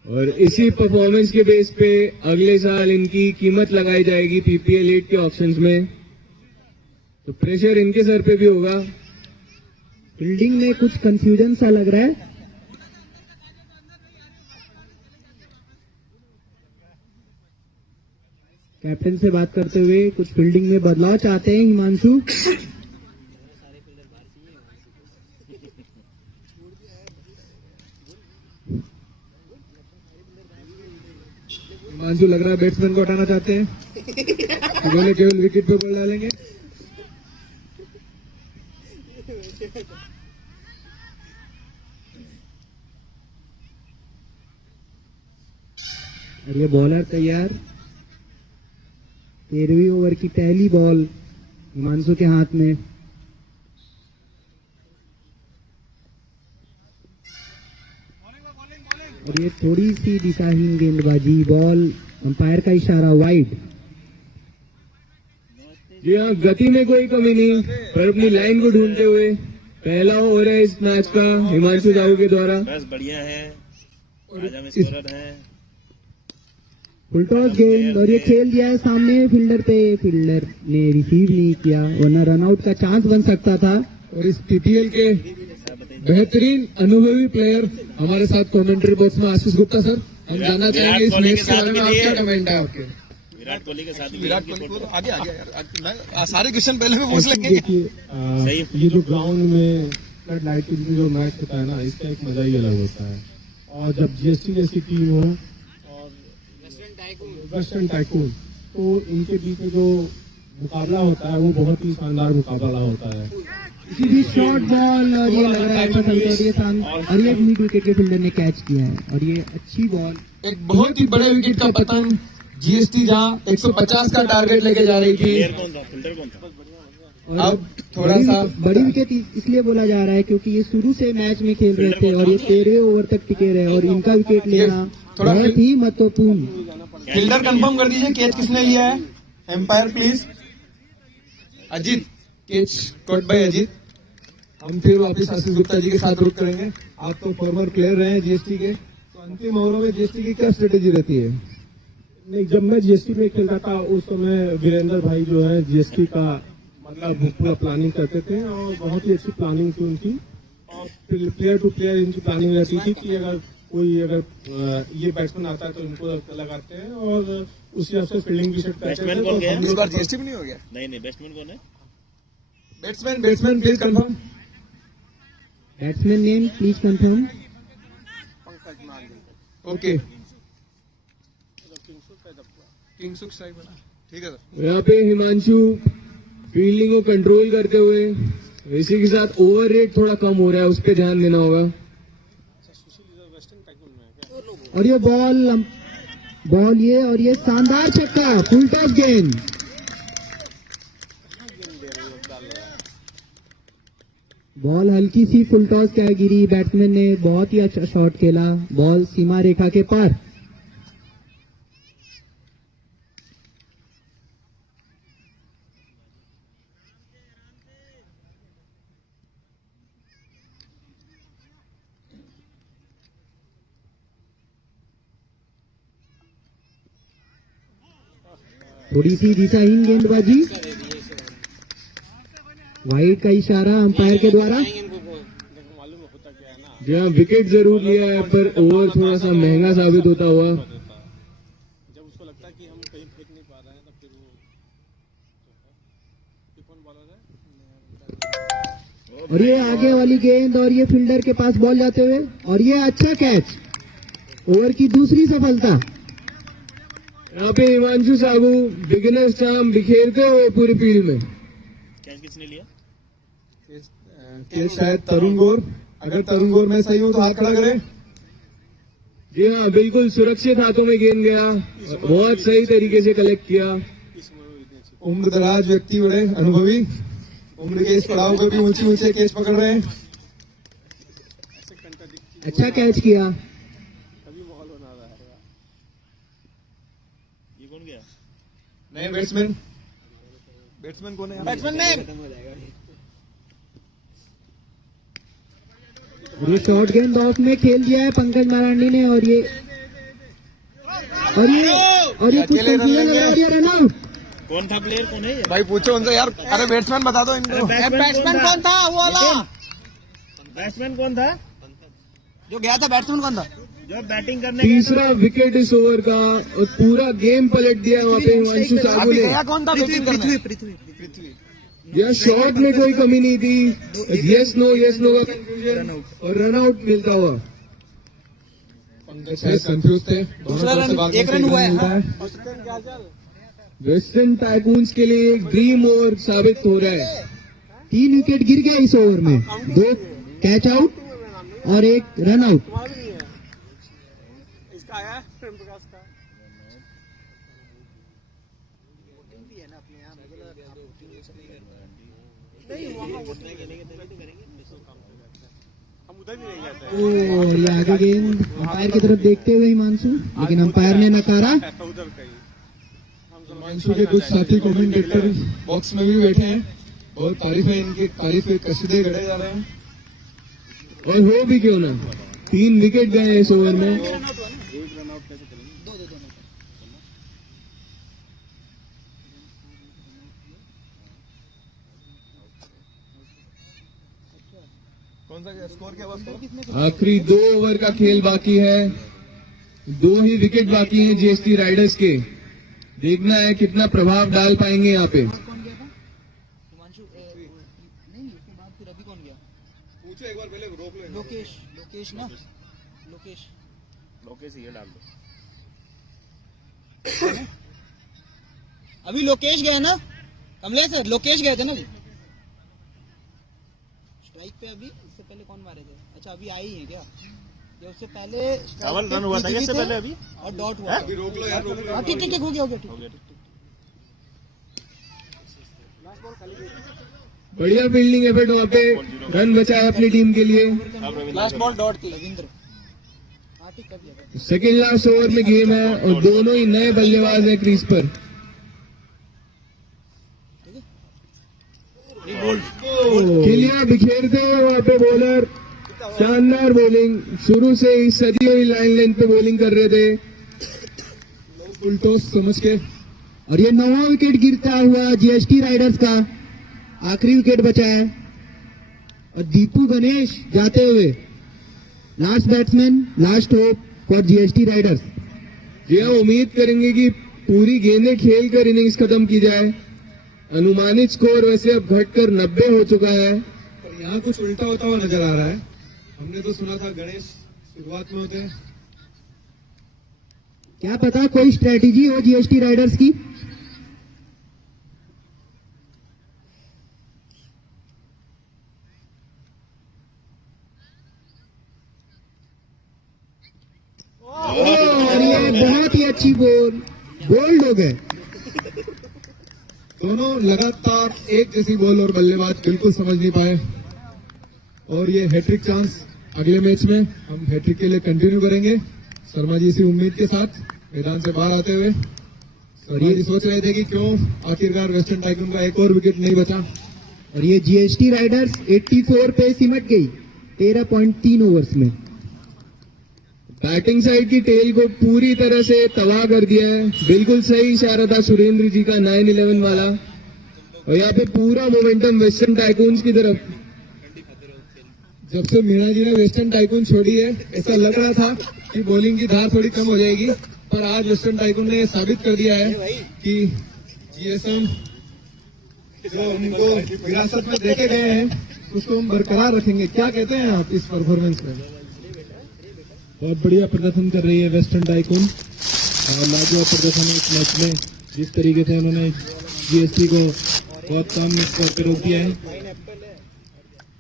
और इसी परफॉर्मेंस के बेस पे अगले साल इनकी कीमत लगाई जाएगी पीपीएल 8 के ऑप्शंस में, तो प्रेशर इनके सर पे भी होगा। फील्डिंग में कुछ कंफ्यूजन सा लग रहा है। कैप्टन से बात करते हुए कुछ फील्डिंग में बदलाव चाहते हैं हिमांशु। हिमांशु लग रहा है बैट्समैन को हटाना चाहते हैं, बोले केवल विकेट पे बॉल डालेंगे। और ये बॉलर तैयार। 13वीं ओवर की पहली बॉल हिमांशु के हाथ में। और ये थोड़ी सी दिशाहीन गेंदबाजी, बॉल अंपायर का इशारा वाइड। जी हाँ, गति में कोई कमी नहीं, पर अपनी लाइन को ढूंढते हुए पहला ओवर है इस मैच का हिमांशु साहू के द्वारा। बस बढ़िया है, आज हम स्कोरर हैं। फुल टॉस गेंद और ये खेल दिया है सामने फील्डर पे, फील्डर ने रिसीव नहीं किया वरना रनआउट का चांस बन सकता था। और इस पीपीएल के बेहतरीन अनुभवी प्लेयर हमारे साथ कमेंट्री बॉक्स में आशीष गुप्ता सर, हम जानना चाहेंगे इस मैच के बारे में आप क्या कमेंट है आपके? विराट कोहली के साथ विराट कोहली को आगे आ गया यार, सारे क्वेश्चन पहले में पूछ लेंगे। देखिए ये जो ग्राउंड में फ्लड लाइट के जो मैच होता है ना, इसका एक मजा ही अलग होता है। और जब जीएसटी जैसी टीम हो और वेस्टर्न टाइकून, तो इनके बीच में जो मुकाबला होता है वो बहुत ही शानदार मुकाबला होता है। किसी भी शॉर्ट बॉल और ये लग रहा है अच्छा चलता है और ये मिड विकेट के फील्डर ने कैच किया है और ये अच्छी बॉल, एक बहुत ही बड़े विकेट का पतन। जीएसटी जहां 150 का टारगेट लेके जा रही थी, प्लेयर कौन था, फील्डर कौन था? और अब थोड़ा सा बड़ी विकेट इसलिए बोला जा रहा है क्योंकि ये शुरू से मैच में खेल रहे थे और ये 13 ओवर तक टिके रहे और इनका विकेट लेना थोड़ा बहुत ही महत्वपूर्ण। फील्डर कंफर्म कर दीजिए, कैच किसने लिया है? Umpire please. Ajit, catch caught by Ajit. हम फिर वापस आशीष गुप्ता जी के साथ रुक करेंगे। आप तो फॉर्मर प्लेयर रहे हैं जीएसटी के, तो अंतिम ओवरों में जीएसटी की क्या स्ट्रेटेजी रहती है? नहीं, जब मैं जीएसटी में खेलता था उस समय वीरेंद्र भाई जो है जीएसटी का मतलब पूरा प्लानिंग करते थे और बहुत ही अच्छी प्लानिंग थी उनकी। और प्लेयर टू प्लेयर इनकी प्लानिंग रहती थी कि अगर ये बैट्समैन आता है तो इनको लगाते हैं और उसी हिसाब से फील्डिंग भी सेट करते बैट्समैन हैं। कौन गया? इस बार जीएसटी भी नहीं हो गया। नहीं, बैट्समैन कौन है? Batsman please confirm. Batsman name please confirm. Okay, Kingshuk strike बना, ठीक है सर। यहाँ पे हिमांशु फील्डिंग को कंट्रोल करते हुए, इसी के साथ ओवर रेट थोड़ा कम हो रहा है, उस पर ध्यान देना होगा। और ये बॉल ये और ये शानदार छक्का, फुल टॉस गेंद। बॉल हल्की सी फुल टॉस क्या गिरी, बैट्समैन ने बहुत ही अच्छा शॉट खेला, बॉल सीमा रेखा के पार। थोड़ी सी दिशाहीन गेंदबाजी, वाइड का इशारा अंपायर के द्वारा। जी हाँ, विकेट जरूर लिया है पर ओवर थोड़ा सा महंगा साबित होता हुआ। जब उसको लगता है कि हम कहीं फेंक नहीं पा रहे हैं तब फिर वो कौन बॉलर है। और ये आगे वाली गेंद और ये फील्डर के पास बॉल जाते हुए और ये अच्छा कैच, ओवर की दूसरी सफलता। यहाँ पे हिमांशु साबू बिगिनर्स चार्म बिखेरते हुए पूरी फील्ड में। कैच किसने लिया? कैच शायद तरुण गौर। अगर तरुण गौर में सही हो तो हाथ खड़ा करें। जी हाँ, बिल्कुल सुरक्षित हाथों में गेंद गया, बहुत सही तरीके से कलेक्ट किया। उम्र दराज व्यक्ति बड़े अनुभवी, उम्र के इस पड़ाव पर भी ऊंचे कैच पकड़ रहे हैं। अच्छा कैच किया। ये कौन गया? नए बैट्समैन कौन है? बैट्समैन ने ये शॉर्ट गेंद ऑफ में खेल दिया है पंकज मारांडी ने और ये कुछ कंफ्यूजन लग रहा है और ये रन आउट। कौन था प्लेयर, कौन है ये? भाई पूछो उनसे यार। अरे बैट्समैन बता दो इनको। बैट्समैन कौन था? वो वाला बैट्समैन कौन था जो गया था? बैट्समैन कौन था? जो बैटिंग करने तीसरा विकेट इस ओवर का और पूरा गेम पलट दिया वहाँ पे हिमांशु साबू ने। कौन था? पृथ्वी। यह शॉट में कोई कमी नहीं थी, यस नो का कंफ्यूजन और रन आउट मिलता हुआ। कंफ्यूज थे। दूसरा रन, एक रन हुआ है। वेस्टर्न टाइकून्स के लिए एक ड्रीम ओवर साबित हो रहा है। 3 विकेट गिर गया इस ओवर में, 2 कैच आउट और 1 रन आउट। इसका आया प्रेम प्रकाश का। और ये आगे गेंद अंपायर की तरफ देखते हुए हिमांशु, लेकिन अंपायर ने नकारा। हिमांशु के कुछ साथी कमेंटेटर बॉक्स में भी बैठे हैं, बहुत तारीफ है इनकी, तारीफ पे कसीदे गढ़े जा रहे हैं। और हो भी क्यों ना, 3 विकेट गए इस ओवर में। कौन सा स्कोर क्या हुआ? आखिरी 2 ओवर का खेल बाकी है, 2 ही विकेट बाकी हैं जीएसटी राइडर्स के। देखना है कितना प्रभाव डाल पाएंगे यहाँ पे। कौन गया था? हिमांशु नहीं, उसके बाद फिर अभी कौन गया? पूछो एक बार पहले, रोक लो। लोकेश ना, लोकेश लोकेश ये डाल दो। अभी लोकेश गया ना, कमलेश सर लोकेश गए थे ना स्ट्राइक पे। अभी इससे पहले कौन मारे थे? अच्छा अभी आई है क्या? या उससे पहले डबल रन हुआ था इससे पहले अभी और डॉट हुआ। अभी रोक लो यार, रोक लो। हाँ ठीक ठीक हो गया बढ़िया फील्डिंग एफर्ट वहाँ पे, रन बचाया अपनी टीम के लिए। लास्ट बॉल डॉट की रविंद्र। हाँ ठीक कर दिया। सेकेंड लास्ट ओवर में गेम है और दोनों ही नए बल्लेबाज हैं क्रीज पर। खिलियां बिखेरते हुए वहाँ पे बॉलर, शानदार बॉलिंग, शुरू से ही सदी हुई लाइन लेंथ पे बॉलिंग कर रहे थे, फुल टॉस समझ के। और ये 9वां विकेट गिरता हुआ जीएसटी राइडर्स का, आखिरी विकेट बचा है। और दीपू गणेश जाते हुए, last batsman, last hope for GST riders. जी हाँ, उम्मीद करेंगे कि पूरी गेंदें खेल कर इनिंग्स खत्म की जाए। अनुमानित स्कोर वैसे अब घटकर 90 हो चुका है। पर यहाँ कुछ उल्टा होता हुआ नजर आ रहा है। हमने तो सुना था गणेश शुरुआत में होते हैं। क्या पता कोई स्ट्रेटेजी हो जीएसटी राइडर्स की। और ये बहुत ही अच्छी बोल्ड हो गए। दोनों लगातार एक जैसी बॉल और बल्लेबाज बिल्कुल समझ नहीं पाए। और ये हैट्रिक चांस अगले मैच में हम हैट्रिक के लिए कंटिन्यू करेंगे। शर्मा जी इसी उम्मीद के साथ मैदान से बाहर आते हुए। शर्मा जी सोच रहे थे कि क्यों आखिरकार वेस्टर्न टाइकून का एक और विकेट नहीं बचा। और ये जीएसटी राइडर्स 84 पे सिमट गई 13.3 ओवर्स में। बैटिंग साइड की टेल को पूरी तरह से तबाह कर दिया है। बिल्कुल सही इशारा था सुरेंद्र जी का 9-11 वाला। और यहाँ पे पूरा मोमेंटम वेस्टर्न टाइकून्स की तरफ। जब से मीना जी ने वेस्टर्न टाइकून छोड़ी है, ऐसा लग रहा था कि बॉलिंग की धार थोड़ी कम हो जाएगी, पर आज वेस्टर्न टाइकून ने साबित कर दिया है कि जीएसएम जो उनको विरासत में देके गए हैं उसको हम बरकरार रखेंगे। क्या कहते हैं आप इस परफॉर्मेंस में? बहुत बढ़िया प्रदर्शन कर रही है वेस्टर्न टाइकून और लाजवाब प्रदर्शन है इस मैच में। जिस तरीके से उन्होंने जीएसटी को बहुत कम स्कोर पे रोक दिया है,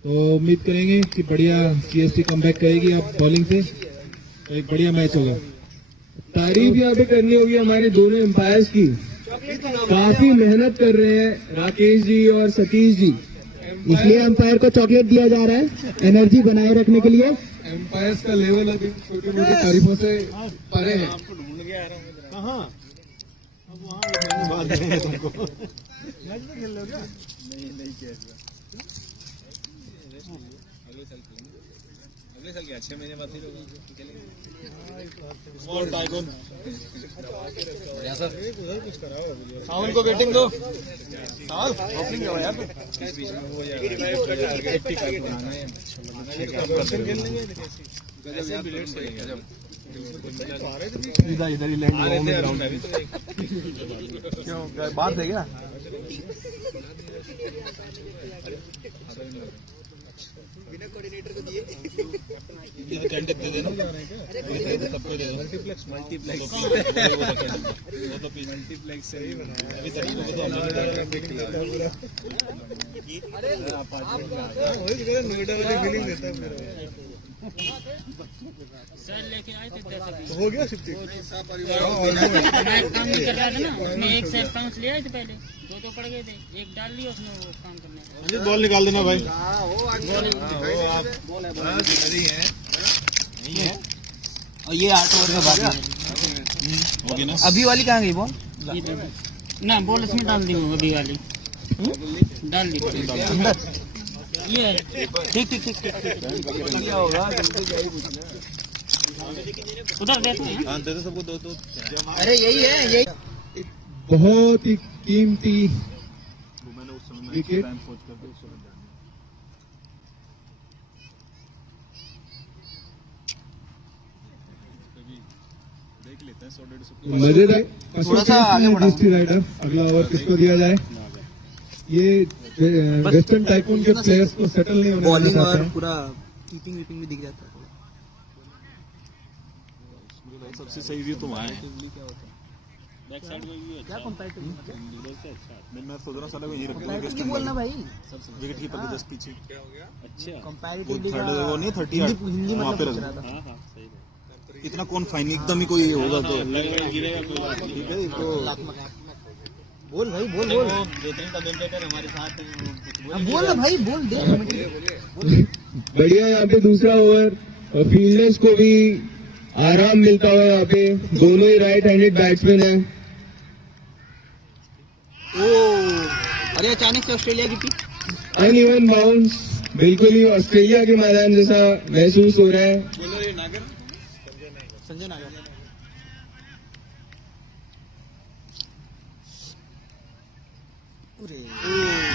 तो उम्मीद करेंगे कि बढ़िया जीएसटी कमबैक करेगी अब बॉलिंग से, तो एक बढ़िया मैच होगा। तारीफ यहाँ पे करनी होगी हमारे दोनों एम्पायर्स की। काफी मेहनत कर रहे हैं राकेश जी और सतीश जी। इसलिए अंपायर को चॉकलेट दिया जा रहा है एनर्जी बनाए रखने के लिए। एम्पायर्स का लेवल अभी छोटी मोटी तारीफों से परे है। अगले साल क्या 6 महीने बाद ही लोग खेलेंगे। सावन को बैटिंग दो। साल ओपनिंग क्या यार, बीच में वो टारगेट बनाना है, इधर ही लैंड क्यों बात है क्या? कैंडिडेट दे देना, सबको दे दो। मल्टीप्लेक्स वो तो मल्टीप्लेक्स से ही बना है। अभी सभी को तो फीलिंग देता है मेरे सर लेके आए थे 10 अभी हो गया शिफ्टिंग। मैं काम नहीं कर रहा था ना, उसने एक से अकाउंट ले आए थे पहले, दो तो पड़ गए थे, एक डाल लिया उसने वो काम करने। बॉल निकाल देना भाई। और ये 8 ओवर का बाकी होगी ना। अभी वाली कहाँ गई बॉल? ये दे दो। ना बॉल इसमें डाल दी हूँ अभी वाली, डाल दी अंदर। ये ठीक ठीक ठीक ठीक क्या होगा? उधर देखते हैं। हाँ दे दो सबको दो दो। अरे यही है, यही बहुत ही कीमती वो मैंने उस समय विकेट। टाइम सोच कर उस समय देख लेते हैं। मजेदार थोड़ा सा आगे बढ़ा। राइडर अगला ओवर किसको दिया जाए? ये वेस्टर्न टाइकून के प्लेयर्स को सेटल नहीं होने बॉलिंग देना और चाहते हैं। पूरा कीपिंग वीपिंग भी दिख जाता है। सबसे सही व्यू तो वहाँ है। बैक साइड में भी क्या कंपैरेटिव नहीं, मैं सोच रहा हूँ साला को यहीं रख दूंगा कंपैरेटिव बोलना भाई। विकेट कीपर के जस्ट पीछे। अच्छा। वो कंपैरेटिवली थर्ड वो नहीं 30 हिंदी वहाँ पे मतलब रख पूछ रहा था। हाँ हाँ सही बात। इतना कौन फाइन एकदम ही कोई होगा तो लग रहा है गिरेगा कोई बात नहीं। ठीक है तो बोल भाई बोल बोल बेहतरीन कमेंटेटर हमारे साथ हैं, बोल ना भाई बोल दे। बढ़िया यहाँ पे दूसरा ओवर और फील्डर्स को भी आराम मिलता हुआ यहाँ पे। दोनों ही राइट हैंडेड बैट्समैन हैं। ओ अरे अचानक से ऑस्ट्रेलिया की पिच। अनइवन बाउंस बिल्कुल ही ऑस्ट्रेलिया के मैदान जैसा महसूस हो रहा है। संजय नागर।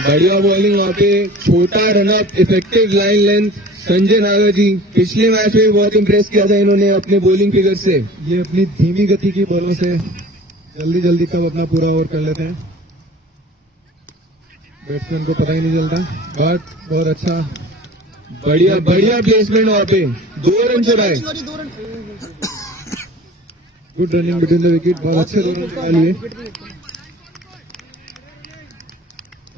बढ़िया बॉलिंग वहाँ पे, छोटा run up, effective line length. Sanjay नागर जी पिछले मैच में भी बहुत इम्प्रेस किया था इन्होंने अपने बॉलिंग फिगर से। ये अपनी धीमी गति की बॉलों से जल्दी जल्दी कब अपना पूरा ओवर कर लेते हैं, बैट्समैन को पता ही नहीं चलता। बट बहुत अच्छा, बढ़िया बढ़िया प्लेसमेंट वहाँ पे। 2 रन से भाई, sorry 2 run. Good running between the wicket. बहुत अच्छे 2 रन निकाल लिए।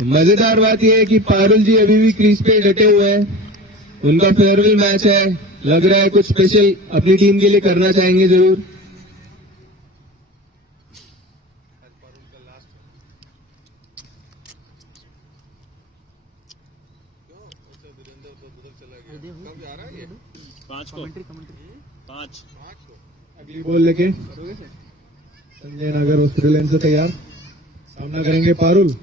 मजेदार बात यह है कि पारुल जी अभी भी क्रीज पे डटे हुए हैं। उनका फेयरवेल मैच है, लग रहा है कुछ स्पेशल अपनी टीम के लिए करना चाहेंगे जरूर। पाँच को 5 अगली बॉल लेके संजय नागर ऑस्ट्रेलियन से तैयार, सामना करेंगे पारुल।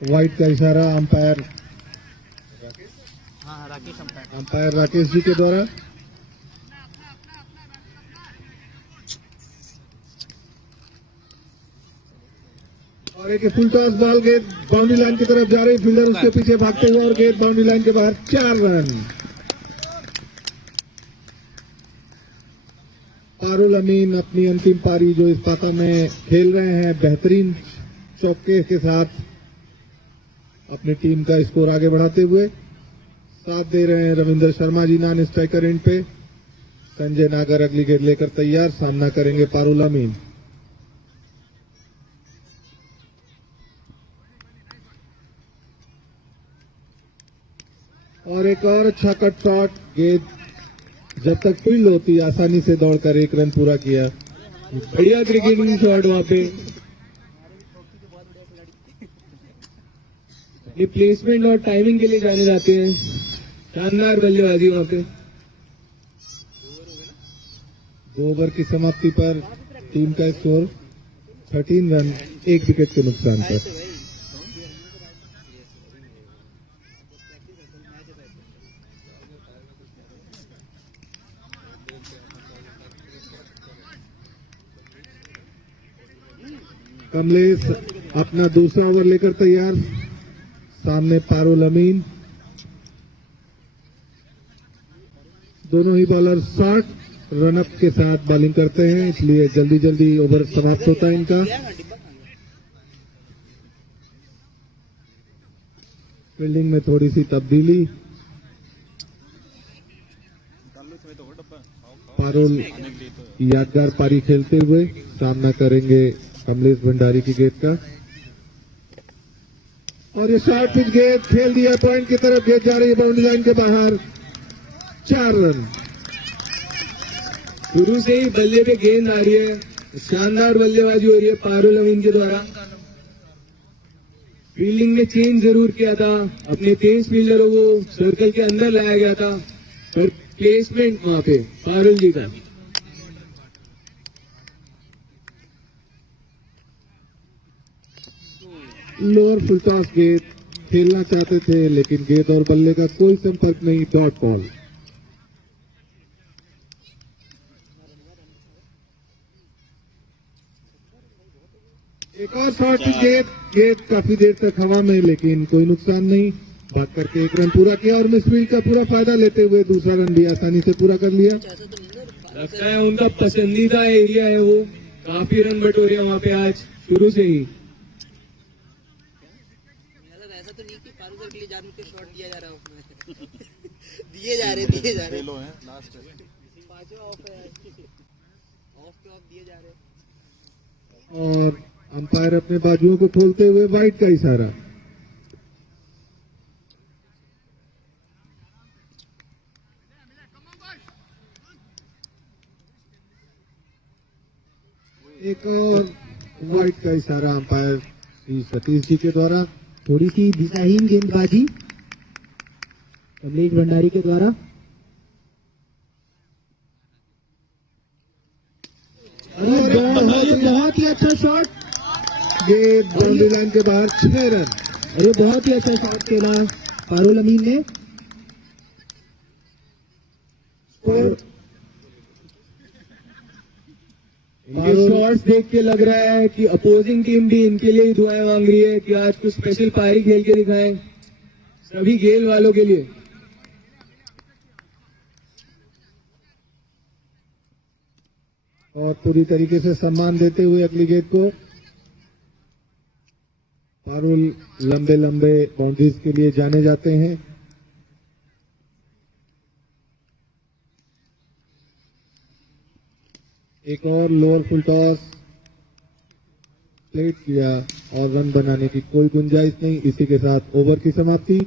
व्हाइट का इशारा अंपायर हाँ राकेश अंपायर। अंपायर राकेश जी के द्वारा। और एक फुल टॉस बॉल, गेंद बाउंड्री लाइन की तरफ जा रही, फील्डर उसके पीछे भागते हुए और गेंद बाउंड्री लाइन के बाहर। 4 रन। पारुल अमीन अपनी अंतिम पारी जो इस पाता में खेल रहे हैं, बेहतरीन चौके के साथ अपनी टीम का स्कोर आगे बढ़ाते हुए साथ दे रहे हैं Ravindra Sharma ji non striker end पे। संजय नागर अगली गेंद लेकर तैयार, सामना करेंगे पारुल अमीन। और एक और अच्छा कट शॉट, गेंद जब तक फील्ड होती आसानी से दौड़कर 1 रन पूरा किया। बढ़िया क्रिकेटिंग शॉट वहां पे। ये प्लेसमेंट और टाइमिंग के लिए जाने जाते हैं। शानदार बल्लेबाजी वहां पे। 2 ओवर की समाप्ति पर टीम का स्कोर 13 रन 1 विकेट के नुकसान पर। कमलेश अपना दूसरा ओवर लेकर तैयार, सामने पारुल अमीन। दोनों ही बॉलर शॉर्ट रनअप के साथ बॉलिंग करते हैं, इसलिए जल्दी जल्दी ओवर समाप्त होता है इनका। फील्डिंग में थोड़ी सी तब्दीली। पारुल यादगार पारी खेलते हुए सामना करेंगे कमलेश भंडारी की गेंद का। और ये शॉर्ट पिच गेंद खेल दिया पॉइंट की तरफ, गेंद जा रही है बाउंड्री लाइन के बाहर। 4 रन। शुरू से ही बल्ले पे गेंद आ रही है, शानदार बल्लेबाजी हो रही है पारुल अमीन के द्वारा। फील्डिंग में चेंज जरूर किया था, अपने तेज फील्डरों को सर्कल के अंदर लाया गया था, पर प्लेसमेंट वहां पे पारुल जी का। लोअर फुल टॉस गेंद खेलना चाहते थे, लेकिन गेंद और बल्ले का कोई संपर्क नहीं। Dot ball. एक और शॉट गेंद काफी देर तक हवा में, लेकिन कोई नुकसान नहीं, भाग करके एक रन पूरा किया और मिसफील्ड का पूरा फायदा लेते हुए दूसरा रन भी आसानी से पूरा कर लिया। लगता है उनका पसंदीदा एरिया है वो, काफी रन बटोरे वहाँ पे आज शुरू से ही। ऐसा तो नहीं कि फारूक सर के लिए जानबूझ के शॉट दिया जा रहा है उसमें। दिए जा रहे लो है लास्ट पांचों ऑफ है, ऑफ पे ऑफ दिए जा रहे। और अंपायर अपने बाजुओं को खोलते हुए वाइड का इशारा। एक और वाइड का इशारा अंपायर श्री सतीश जी के द्वारा। थोड़ी सी दिशाहीन गेंदबाजी कमलेश भंडारी के द्वारा। बहुत ही अच्छा शॉट, ये बाउंड्री लाइन के बाहर 6 रन। अरे बहुत ही अच्छा शॉट खेला पारुल अमीन ने। और ये शॉट्स देख के लग रहा है कि अपोजिंग टीम भी इनके लिए ही दुआएं मांग रही है कि आज कुछ स्पेशल पारी खेल के दिखाएं सभी गेल वालों के लिए। और पूरी तरीके से सम्मान देते हुए अगली गेंद को पारुल लंबे लंबे बाउंड्रीज के लिए जाने जाते हैं। एक और लोअर फुल टॉस प्लेट किया और रन बनाने की कोई गुंजाइश नहीं। इसी के साथ ओवर की समाप्ति।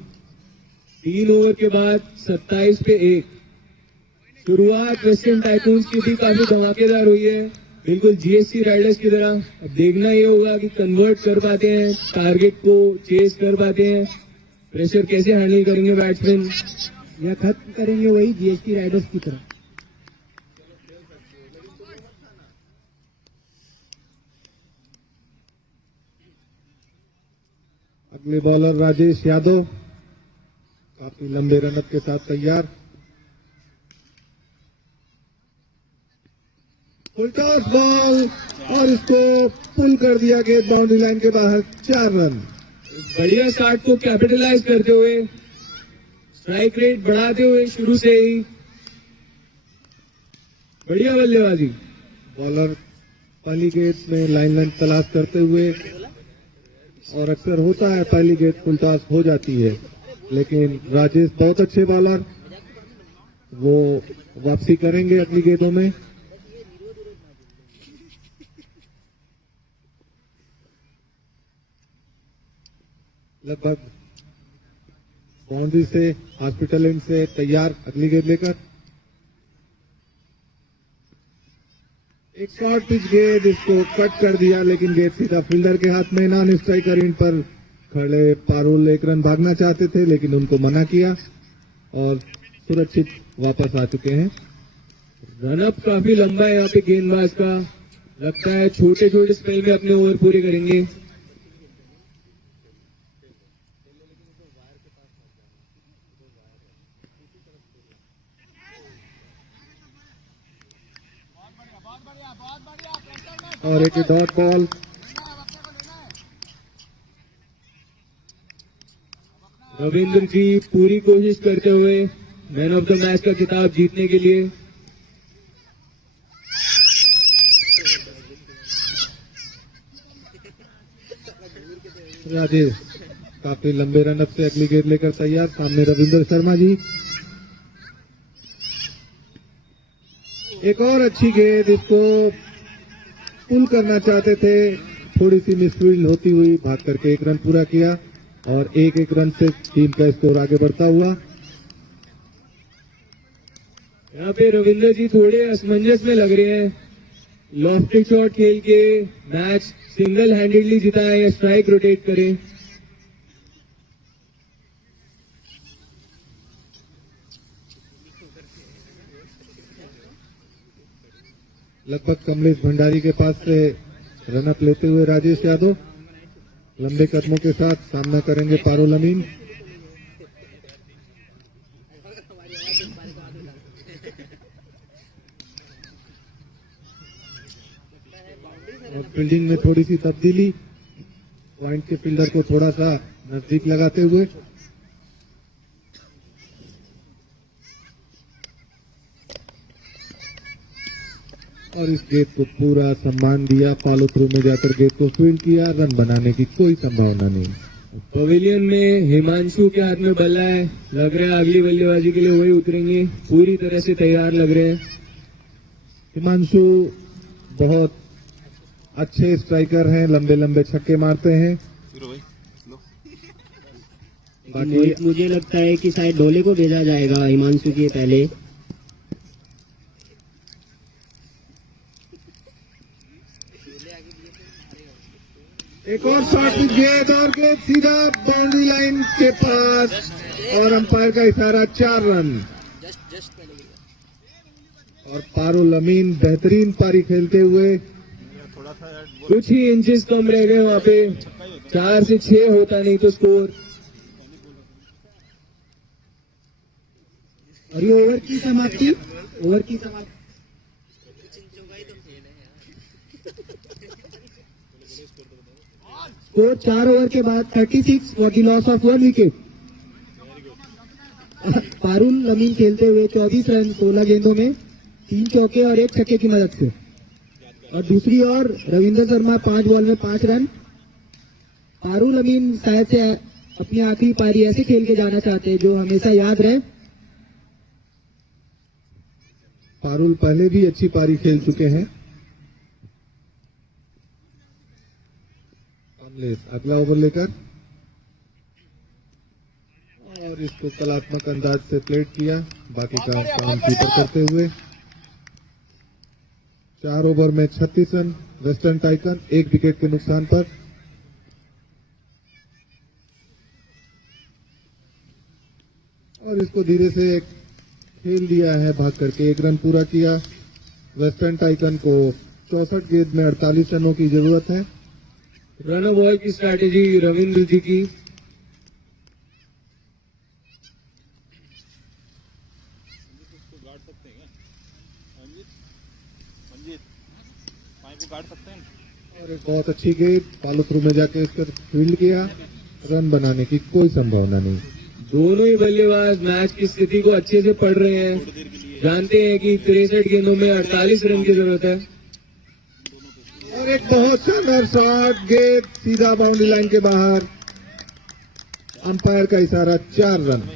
3 ओवर के बाद 27 पे 1। शुरुआत वेस्टर्न टाइकून्स की भी काफी धमाकेदार हुई है, बिल्कुल जीएसटी राइडर्स की तरह। अब देखना ये होगा कि कन्वर्ट कर पाते हैं, टारगेट को चेस कर पाते हैं, प्रेशर कैसे हैंडल करेंगे बैट्समैन, या खत्म करेंगे वही जीएसटी राइडर्स की तरह। अगले बॉलर राजेश यादव काफी लंबे रनअप के साथ तैयार। फुल टॉस बॉल और इसको पुल कर दिया गेंद बाउंड्री लाइन के बाहर। 4 रन। बढ़िया स्टार्ट को कैपिटलाइज करते हुए, स्ट्राइक रेट बढ़ाते हुए शुरू से ही बढ़िया बल्लेबाजी। बॉलर पहली गेंद में लाइन तलाश करते हुए, और अक्सर होता है पहली गेंद फुल टॉस हो जाती है, लेकिन राजेश बहुत अच्छे बॉलर, वो वापसी करेंगे अगली गेंदों में। लगभग बाउंड्री से हॉस्पिटल एंड से तैयार अगली गेंद लेकर। एक शॉर्ट पिच गेंद, इसको कट कर दिया, लेकिन गेंद सीधा फील्डर के हाथ में। नॉन स्ट्राइकर इन पर खड़े पारुल 1 रन भागना चाहते थे, लेकिन उनको मना किया और सुरक्षित वापस आ चुके हैं। रनअप काफी लंबा है यहाँ पे गेंदबाज का, लगता है छोटे छोटे स्पेल में अपने ओवर पूरे करेंगे। और एक डॉट बॉल। रविंद्र जी पूरी कोशिश करते हुए मैन ऑफ द मैच का खिताब जीतने के लिए। राजेश काफी लंबे रनअप से अगली गेंद लेकर तैयार। सामने रविंद्र शर्मा जी। एक और अच्छी गेंद, इसको पुल करना चाहते थे, थोड़ी सी मिसफील्ड होती हुई भाग करके 1 रन पूरा किया और 1 रन से टीम का स्कोर आगे बढ़ता हुआ। यहाँ पे रविंद्र जी थोड़े असमंजस में लग रहे हैं, लॉफ्टेड शॉट खेल के मैच सिंगल हैंडेडली जिताएं या स्ट्राइक रोटेट करें। लगभग कमलेश भंडारी के पास से रनअप लेते हुए राजेश यादव लंबे कदमों के साथ सामना करेंगे पारुल अमीन। और फील्डिंग में थोड़ी सी तब्दीली, पॉइंट के फील्डर को थोड़ा सा नजदीक लगाते हुए और इस गेंद को पूरा सम्मान दिया, फॉलो थ्रू में जाकर गेंद को फील्ड किया, रन बनाने की कोई संभावना नहीं। पवेलियन में हिमांशु के हाथ में बल्ला है, लग रहा है अगली बल्लेबाजी के लिए वही उतरेंगे, पूरी तरह से तैयार लग रहे हैं। हिमांशु बहुत अच्छे स्ट्राइकर हैं, लंबे लंबे छक्के मारते हैं। मोहित, मुझे लगता है कि शायद डोले को भेजा जाएगा हिमांशु के पहले। एक और शॉट की गेंद और गेंद सीधा बाउंड्री लाइन के पास और अंपायर का इशारा, 4 रन। और पारुल अमीन बेहतरीन पारी खेलते हुए कुछ ही इंचेस कम रह गए वहाँ पे, 4 से 6 होता नहीं तो स्कोर। और ये ओवर की समाप्ति, स्कोर 4 ओवर के बाद 36 for the loss of 1 wicket. Parul Amin खेलते हुए 24 रन 16 गेंदों में, 3 चौके और 1 छक्के की मदद से। और दूसरी ओर रविंद्र शर्मा 5 बॉल में 5 रन। पारुल अमीन शायद से अपनी आखिरी पारी ऐसे खेल के जाना चाहते हैं जो हमेशा याद रहे। पारुल पहले भी अच्छी पारी खेल चुके हैं। कमलेश अगला ओवर लेकर और इसको कलात्मक अंदाज से प्लेट किया, बाकी काम कीपर करते हुए। 4 ओवर में 36 रन वेस्टर्न टाइकन, 1 विकेट के नुकसान पर। और इसको धीरे से खेल दिया है, भाग करके 1 रन पूरा किया। वेस्टर्न टाइकन को 64 गेंद में 48 रनों की जरूरत है। रन बॉल की स्ट्रैटेजी रविंद्र जी की। और एक बहुत अच्छी गेंद फॉलो थ्रू में जाके इसका फील्ड किया, रन बनाने की कोई संभावना नहीं। दोनों ही बल्लेबाज मैच की स्थिति को अच्छे से पढ़ रहे हैं, जानते हैं कि 63 गेंदों में 48 रन की जरूरत है। और एक बहुत शानदार शॉट, गेंद सीधा बाउंड्री लाइन के बाहर, अंपायर का इशारा, 4 रन।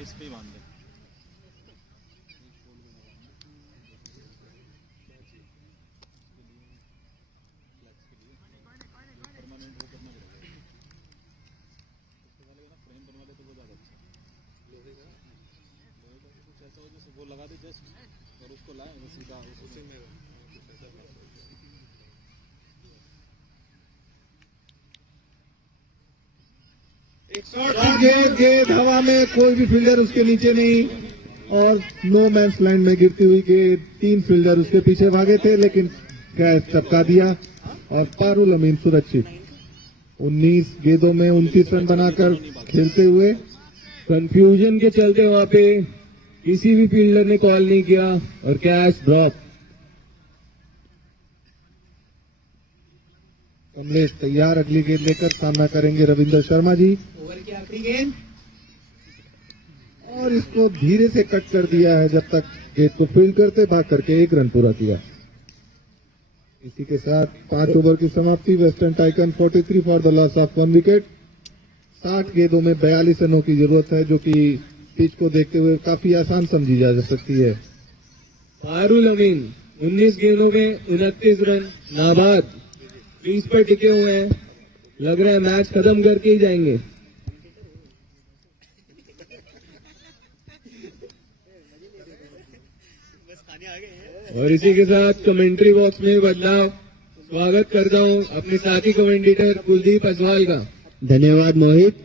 गेंद हवा में, कोई भी फील्डर उसके नीचे नहीं और नो मैंस लैंड में गिरती हुई गेंद। 3 फील्डर उसके पीछे भागे थे लेकिन कैच चपका दिया और पारुल अमीन सुरक्षित। 19 गेंदों में 29 रन बनाकर खेलते हुए। कंफ्यूजन के चलते वहां पे किसी भी फील्डर ने कॉल नहीं किया और कैच ड्रॉप। कमलेश तैयार, अगली गेंद लेकर सामना करेंगे रविंद्र शर्मा जी। ओवर की आखिरी गेंद और इसको धीरे से कट कर दिया है, जब तक गेंद को फील्ड करते भाग करके 1 रन पूरा किया। इसी के साथ 5 ओवर की समाप्ति। Western tycoon 43 for the loss of 1 wicket. 60 गेंदों में 42 रनों की जरूरत है, जो कि पिच को देखते हुए काफी आसान समझी जा सकती है। पारुल अमीन 19 गेंदों में 29 रन, नाबाद, क्रीज पर टिके हुए हैं। लग रहा है मैच खत्म करके ही जाएंगे। और इसी के साथ कमेंट्री बॉक्स में बदलाव। स्वागत करता हूं अपने साथी कमेंटेटर कुलदीप असवाल का। धन्यवाद मोहित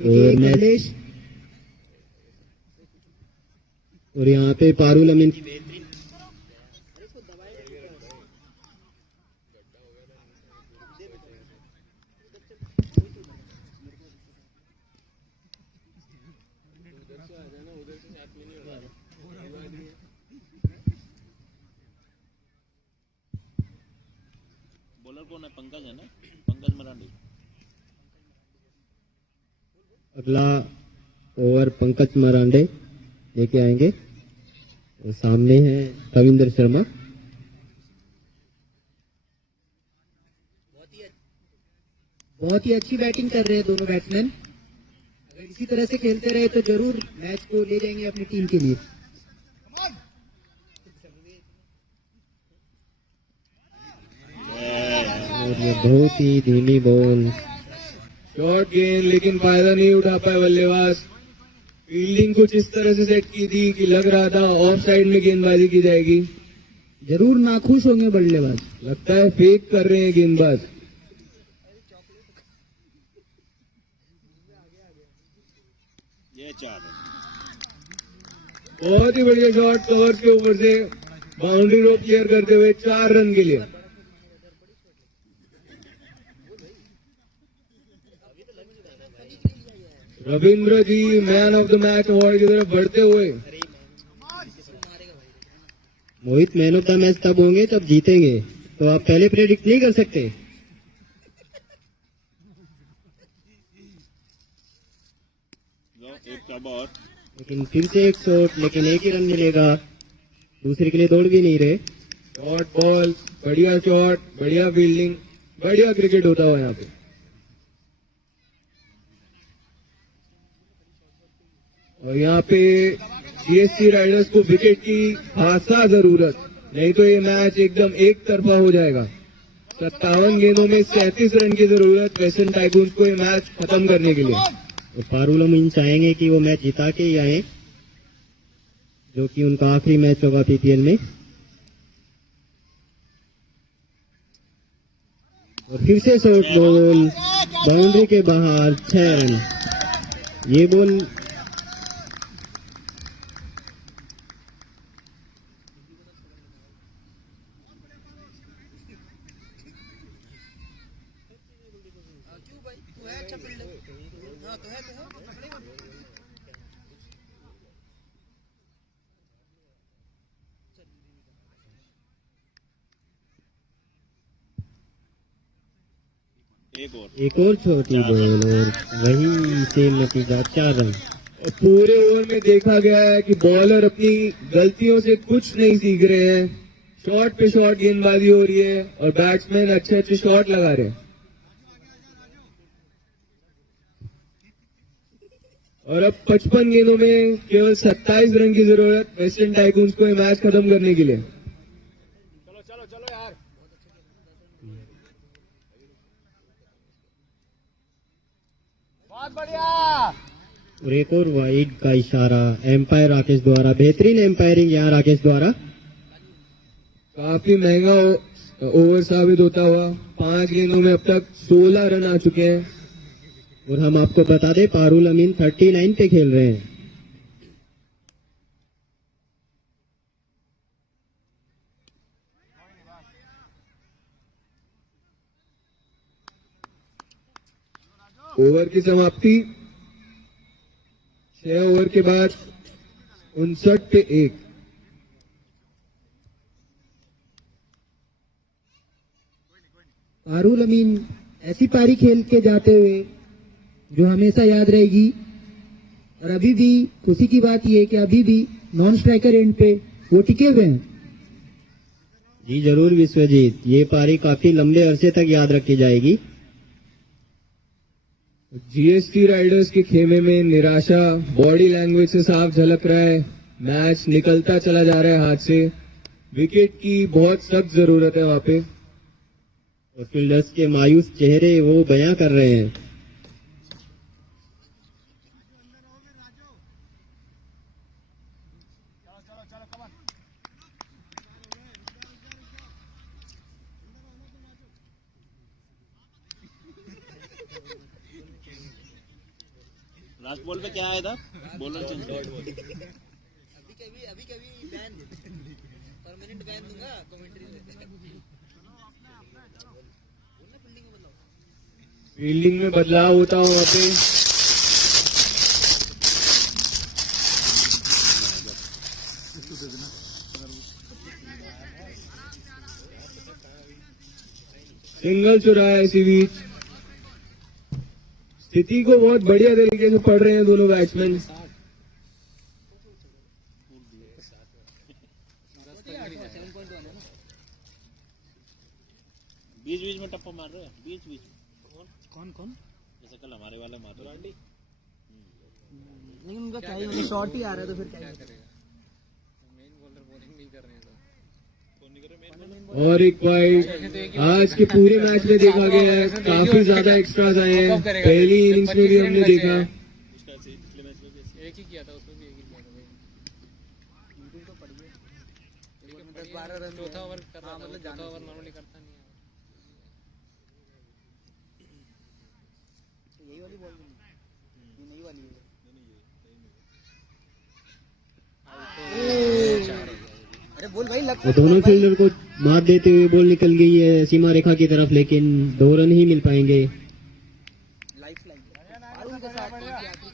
और महेश। और यहाँ पे पारुल अमीन की बेहतरीन बॉलर कौन है? पंकज है ना, पंकज मरांडी। अगला ओवर पंकज मरांडे लेके आएंगे और सामने है रविंद्र शर्मा। बहुत ही अच्छी बैटिंग कर रहे हैं दोनों बैट्समैन। अगर इसी तरह से खेलते रहे तो जरूर मैच को ले जाएंगे अपनी टीम के लिए। और ये बहुत ही धीमी बॉल, शॉर्ट गेंद, लेकिन फायदा नहीं उठा पाए बल्लेबाज। फील्डिंग कुछ इस तरह से सेट की थी कि लग रहा था ऑफ साइड में गेंदबाजी की जाएगी। जरूर नाखुश होंगे बल्लेबाज, लगता है फेक कर रहे हैं गेंदबाज। ये 4 बहुत ही बढ़िया शॉट कवर के ऊपर से बाउंड्री रो क्लियर करते हुए 4 रन के लिए। Ravindra ji man of the match award की तरफ बढ़ते हुए। Mohit man of the match तब होंगे जब जीतेंगे, तो आप पहले प्रेडिक्ट नहीं कर सकते। एक टब और, लेकिन फिर से एक शॉट, लेकिन एक ही रन मिलेगा, दूसरे के लिए दौड़ भी नहीं रहे। शॉर्ट बॉल, बढ़िया शॉट, बढ़िया फील्डिंग, बढ़िया क्रिकेट होता हुआ यहाँ पे। और यहाँ पे जीएसटी राइडर्स को विकेट की खासा जरूरत, नहीं तो ये मैच एकदम एक तरफा हो जाएगा। 57 गेंदों में 37 रन की जरूरत वेस्टर्न टाइकून्स को ये मैच खत्म करने के लिए। और फारूल अमीन चाहेंगे कि वो मैच जिता के ही आए, जो कि उनका आखिरी मैच होगा पीपीएल में। और फिर से शॉर्ट बॉल, बाउंड्री के बाहर, 6 रन। ये बॉल एक और छोटी बॉल और वही सेम नतीजा, 4 रन। और पूरे ओवर में देखा गया है कि बॉलर अपनी गलतियों से कुछ नहीं सीख रहे हैं। शॉट पे शॉट गेंदबाजी हो रही है और बैट्समैन अच्छे अच्छे शॉट लगा रहे हैं। और अब 55 गेंदों में केवल 27 रन की जरूरत वेस्टर्न टाइकून्स को ये मैच खत्म करने के लिए। और एक और वाइड का इशारा एम्पायर राकेश द्वारा। बेहतरीन एम्पायरिंग यहाँ राकेश द्वारा। काफी महंगा ओवर साबित होता हुआ। 5 गेंदों में अब तक 16 रन आ चुके हैं। और हम आपको बता दें पारुल अमीन 39 पे खेल रहे हैं। ओवर की समाप्ति 6 ओवर के बाद 59 पे 1। पारुल अमीन ऐसी पारी खेल के जाते हुए जो हमेशा याद रहेगी। और अभी भी खुशी की बात यह है कि अभी भी नॉन स्ट्राइकर एंड पे वो टिके हुए हैं। जी जरूर विश्वजीत, ये पारी काफी लंबे अरसे तक याद रखी जाएगी। जीएसटी राइडर्स के खेमे में निराशा बॉडी लैंग्वेज से साफ झलक रहा है। मैच निकलता चला जा रहा है हाथ से। विकेट की बहुत सख्त जरूरत है वहां पे। और फील्डर्स के मायूस चेहरे वो बयां कर रहे हैं। लास्ट बॉल पे क्या आया था? Bowler change. अभी कभी बैन परमानेंट बैन दूंगा कमेंट्री में। फील्डिंग में बदलाव होता हो वहां पे। सिंगल चुराया इसी बीच। स्थिति को बहुत बढ़िया तरीके से पढ़ रहे हैं दोनों बैट्समैन। बीच बीच में टप्पा मार रहे हैं, बीच बीच कौन कौन जैसे कल हमारे वाला मार रहा है। लेकिन उनका क्या ही मतलब शॉट ही आ रहा है तो फिर क्या करेगा। और एक पॉइंट आज के पूरे मैच में देखा गया है, काफी ज्यादा एक्स्ट्राज आए हैं। पहली इनिंग्स में भी हमने देखा एक ही किया था, उसमें भी एक ही किया था भाई। 10-12 रन चौथा ओवर कर रहा था, मतलब चौथा ओवर नॉर्मली करता नहीं है। यही वाली बॉल नहीं, नई वाली है। अरे बोल भाई लग और दोनों फील्डर को मात देते हुए बॉल निकल गई है सीमा रेखा की तरफ, लेकिन 2 रन ही मिल पाएंगे। लाइफ लाइन पारुल के साथ कौन सी आखिरी किस्मत?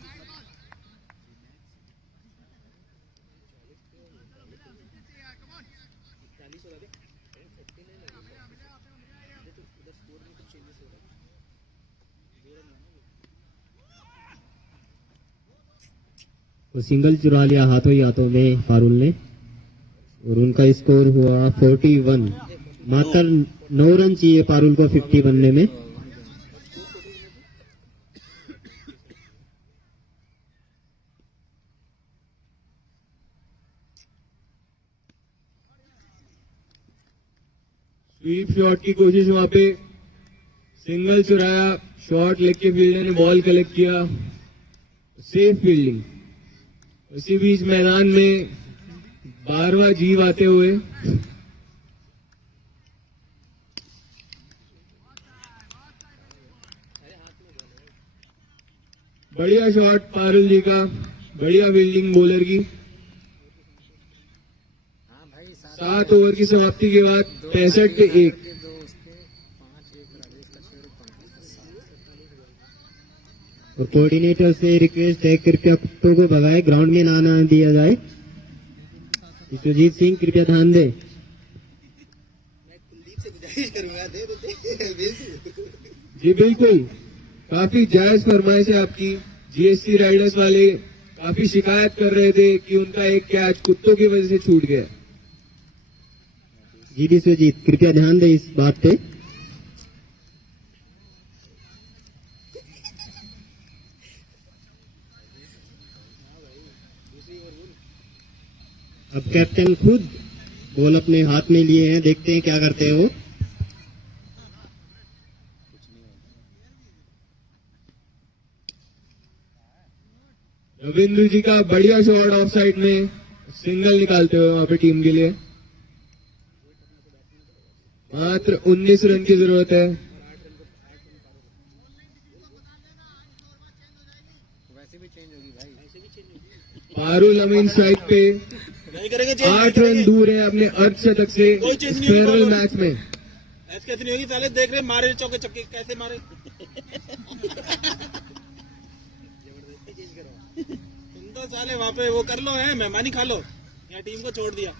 वो सिंगल चुरा लिया हाथों ही हाथों में पारुल ने, और उनका स्कोर हुआ 41। मात्र 9 रन चाहिए पारुल को 50 बनने में। स्वीप शॉट की कोशिश वहां पे, सिंगल चुराया, शॉट लेग के फील्डर ने बॉल कलेक्ट किया, सेफ फील्डिंग। उसी बीच मैदान में 12वां जीव आते हुए बढ़िया शॉट पारुल जी का, बढ़िया फील्डिंग बॉलर की। 7 ओवर की समाप्ति के बाद 65 पे 1। और कोऑर्डिनेटर से रिक्वेस्ट है कृपया कुत्तों को भगाए, ग्राउंड में ना आने दिया जाए। विश्वजीत सिंह कृपया ध्यान दें। मैं कुलदीप से गुजारिश करूंगा, दे दे। जी बिल्कुल, काफी जायज फरमाइश है आपकी। जीएसटी राइडर्स वाले काफी शिकायत कर रहे थे कि उनका एक कैच कुत्तों की वजह से छूट गया। जी विश्वजीत कृपया ध्यान दें इस बात पे। अब कैप्टन खुद बॉल अपने हाथ में लिए हैं, देखते हैं क्या करते हैं वो। रविंद्र जी का बढ़िया शॉट ऑफ साइड में, सिंगल निकालते हुए वहां पे टीम के लिए। मात्र 19 रन की जरूरत है। पारुल अमीन स्ट्राइक पे 8 रन दूर है अपने अर्धशतक से फेयरवेल मैच में। ऐसे कैसे नहीं होगी साले, देख रहे मारे चौके चक्के कैसे मारे। तुम तो साले वहाँ पे वो कर लो है, मेहमानी खा लो, यहाँ टीम को छोड़ दिया।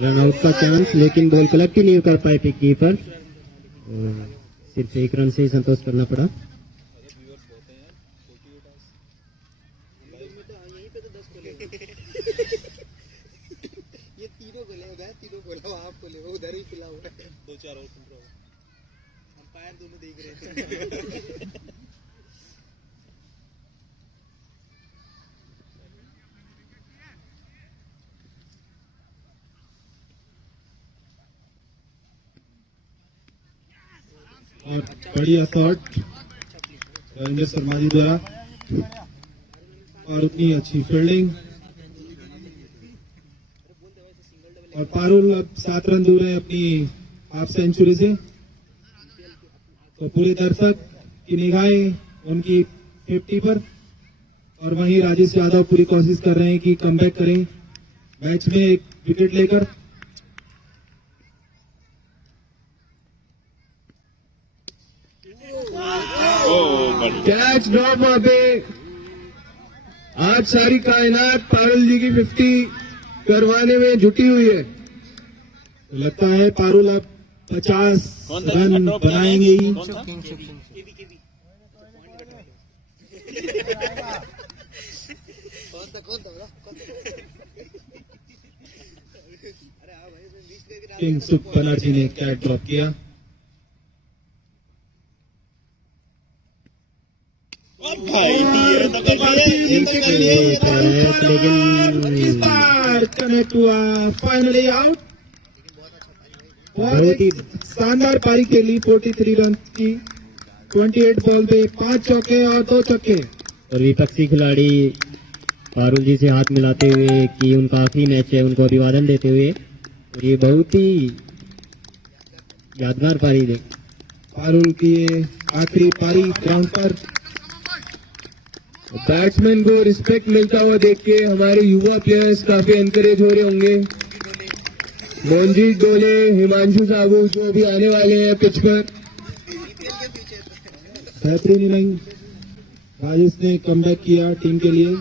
रन आउट का चांस, लेकिन बॉल कलेक्ट ही नहीं कर पाए पिक कीपर। सिर्फ 1 रन से ही संतोष करना पड़ा। ये तीनों गोले हो गए, तीनों गोला आप गोले वो उधर ही खिला हुआ है। 2-4 और सुन रहा हूँ, अंपायर दोनों देख रहे थे। और बढ़िया शॉट रविंद्र शर्मा जी द्वारा, और उतनी अच्छी फील्डिंग। और पारुल अब 7 रन दूर है अपनी हाफ सेंचुरी से। तो पूरे दर्शक की निगाहें उनकी 50 पर, और वहीं राजेश यादव पूरी कोशिश कर रहे हैं कि कमबैक करें मैच में एक विकेट लेकर। कैच ड्रॉप वहां पे। आज सारी कायनात पारुल जी की 50 करवाने में जुटी हुई है। तो लगता है पारुल अब 50 कौन सा रन ड्रॉप किया बनाएंगे ही। कौन सा किंग्स बनर्जी ने कैच ड्रॉप किया। इस बार कनेक्ट हुआ, फाइनली आउट। बहुत ही शानदार पारी खेली, 43 रन की, 28 बॉल पे 5 चौके और 2 छक्के। और विपक्षी खिलाड़ी पारुल जी से हाथ मिलाते हुए कि उनका आखिरी मैच है, उनको अभिवादन देते हुए, और ये बहुत ही यादगार पारी है। पारुल की ये आखिरी पारी ग्राउंड पर। बैट्समैन को रिस्पेक्ट मिलता हुआ देख के हमारे युवा प्लेयर्स काफी एनकरेज हो रहे होंगे। मोहनजीत डोले, हिमांशु साबू जो भी आने वाले हैं पिच पर। बेहतरीन इनिंग राजेश ने कमबैक किया टीम के लिए।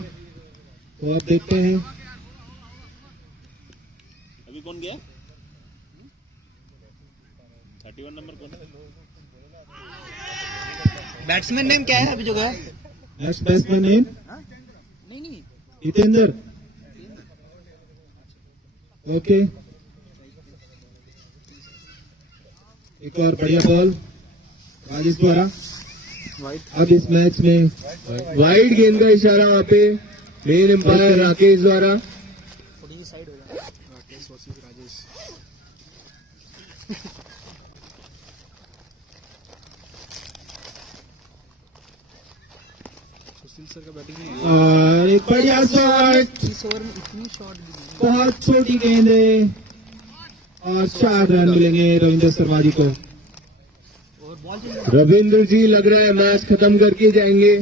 तो आप देखते हैं अभी कौन गया 31 नंबर कौन है? बैट्समैन नेम क्या है अभी जो गया? नेक्स्ट बैट्समैन नेम नहीं हितेंद्र। ओके, एक और बढ़िया बॉल राजेश द्वारा। अब इस मैच में वाइड गेंद का इशारा वहाँ पे मेन एम्पायर राकेश द्वारा। थोड़ी सी साइड हो जाए। राकेश वर्सेस राजेश। सुशील सर का बैटिंग नहीं और एक बढ़िया शॉट, इस ओवर में इतनी शॉट दी। बहुत छोटी गेंद है और 4 रन मिलेंगे रविंद्र शर्मा जी को। रविंद्र जी लग रहा है मैच खत्म करके जाएंगे।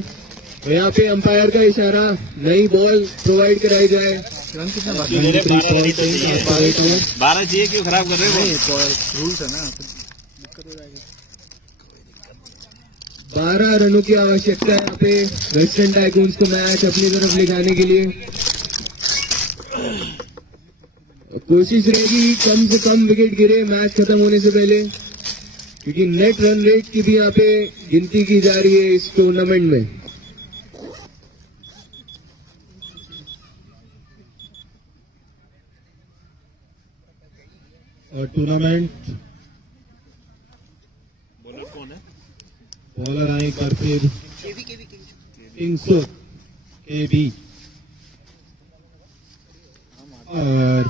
तो यहाँ पे अंपायर का इशारा, नई बॉल प्रोवाइड कराई जाए। रन कितना बाकी है? 12 चाहिए, क्यों खराब कर रहे हो? रूल्स है ना, दिक्कत हो जाएगी। 12 रनों की आवश्यकता है यहाँ पे वेस्टर्न टाइकून्स को मैच अपनी तरफ ले जाने के लिए। कोशिश रहेगी कम से कम विकेट गिरे मैच खत्म होने से पहले, क्योंकि नेट रन रेट की भी यहाँ पे गिनती की जा रही है इस टूर्नामेंट में। और टूर्नामेंट बॉलर कौन है? बॉलर आए एक बार फिर किंग्स केबी। और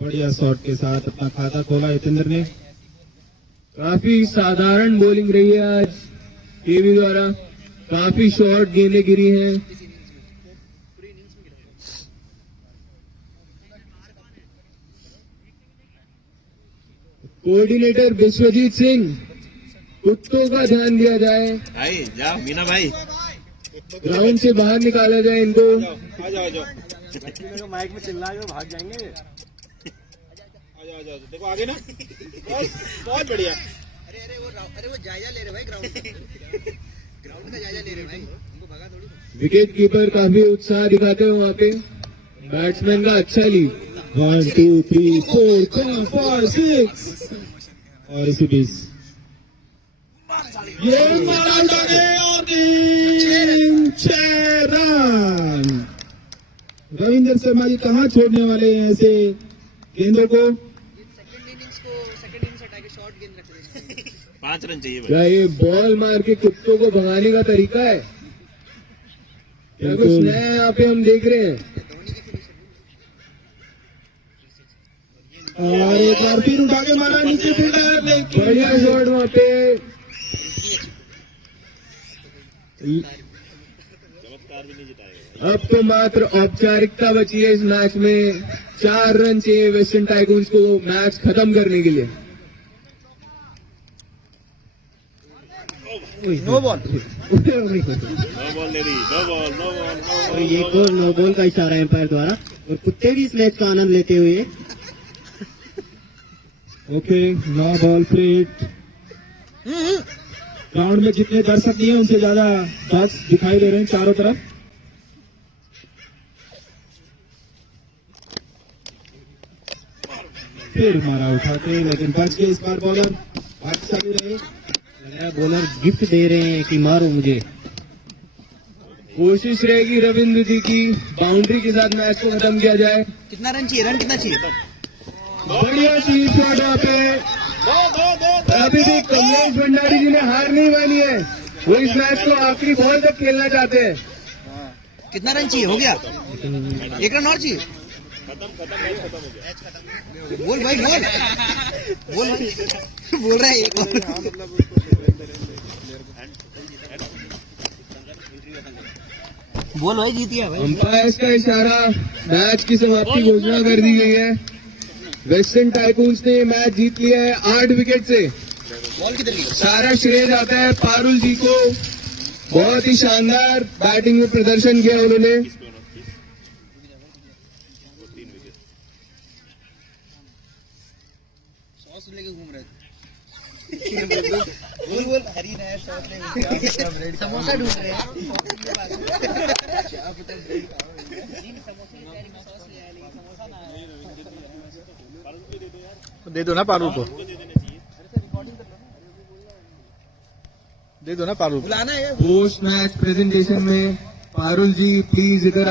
बढ़िया शॉट के साथ अपना खाता खोला हितेंद्र ने। काफी साधारण बॉलिंग रही है आज केवी द्वारा, काफी शॉर्ट गेंदें गिरी हैं। कोऑर्डिनेटर विश्वजीत सिंह, कुत्तों का ध्यान दिया जाए, भाई जाओ मीना भाई, ग्राउंड से बाहर निकाला जाए इनको। आ जाओ माइक में चिल्ला के भाग जाएंगे। आ जाओ देखो आगे ना, बस बहुत बढ़िया। अरे वो जायजा ले रहे भाई, ग्राउंड का जायजा ले रहे भाई, उनको भगा थोड़ी। विकेट कीपर काफी उत्साह दिखाते हुए वहाँ पे, बैट्समैन का अच्छा लीड। 1 2 3 4 5 6 और इसी बीच ये मारा लगे और 6 रन। रविंद्र शर्मा जी कहाँ छोड़ने वाले हैं ऐसे गेंदों को? सेकंड इनिंग्स हटा के शॉर्ट गेंद रख रहे हैं। 5 रन चाहिए भाई। क्या ये बॉल मार के कुत्तों को भगाने का तरीका है? क्या कुछ नया यहाँ पे हम देख रहे हैं? और एक बार फिर उठा के मारा नीचे फील्डर, लेकिन बढ़िया शॉट वहाँ पे। चमत्कार भी नहीं जिताएगा। अब तो मात्र औपचारिकता बची है इस मैच में। 4 रन चाहिए वेस्टर्न टाइकून्स को मैच खत्म करने के लिए। No ball. नो बॉल ले रही, नो बॉल। और ये को नो बॉल का इशारा एम्पायर द्वारा, और कुत्ते भी इस मैच का आनंद लेते हुए। Okay, no ball plate. Ground में जितने दर्शक नहीं है उनसे ज्यादा दर्शक दिखाई दे रहे हैं चारों तरफ। फिर मारा उठाते, लेकिन बच गए इस बार बॉलर। अच्छा भी रहे, लग रहा है बॉलर गिफ्ट दे रहे हैं कि मारो मुझे। कोशिश रहेगी रविंद्र जी की बाउंड्री के साथ मैच को खत्म किया जाए। कितना रन चाहिए, रन कितना चाहिए? बढ़िया चीज शॉट यहाँ पे। अभी भी कमलेश भंडारी जी ने हार नहीं मानी है, वो इस मैच को आखिरी बॉल तक खेलना चाहते हैं। कितना रन चाहिए? हो गया, एक रन और चाहिए। बोल भाई बोल, बोल भाई, बोल रहा है एक और। बोल भाई, जीत गया भाई। अंपायर का इशारा, मैच की समाप्ति घोषणा कर दी गई है। वेस्टर्न टाइकून्स ने मैच जीत लिया है 8 विकेट से। बॉल किधर गई? सारा श्रेय जाता है पारुल जी को, बहुत ही शानदार बैटिंग में प्रदर्शन किया उन्होंने। सॉस लेके घूम रहे थे। बोल बोल, हरी नया सॉस लेके समोसा ढूंढ रहे हैं। दे दो ना पारू को, दे दो ना पारू को। बुलाना है पोस्ट मैच प्रेजेंटेशन में पारुल जी प्लीज इधर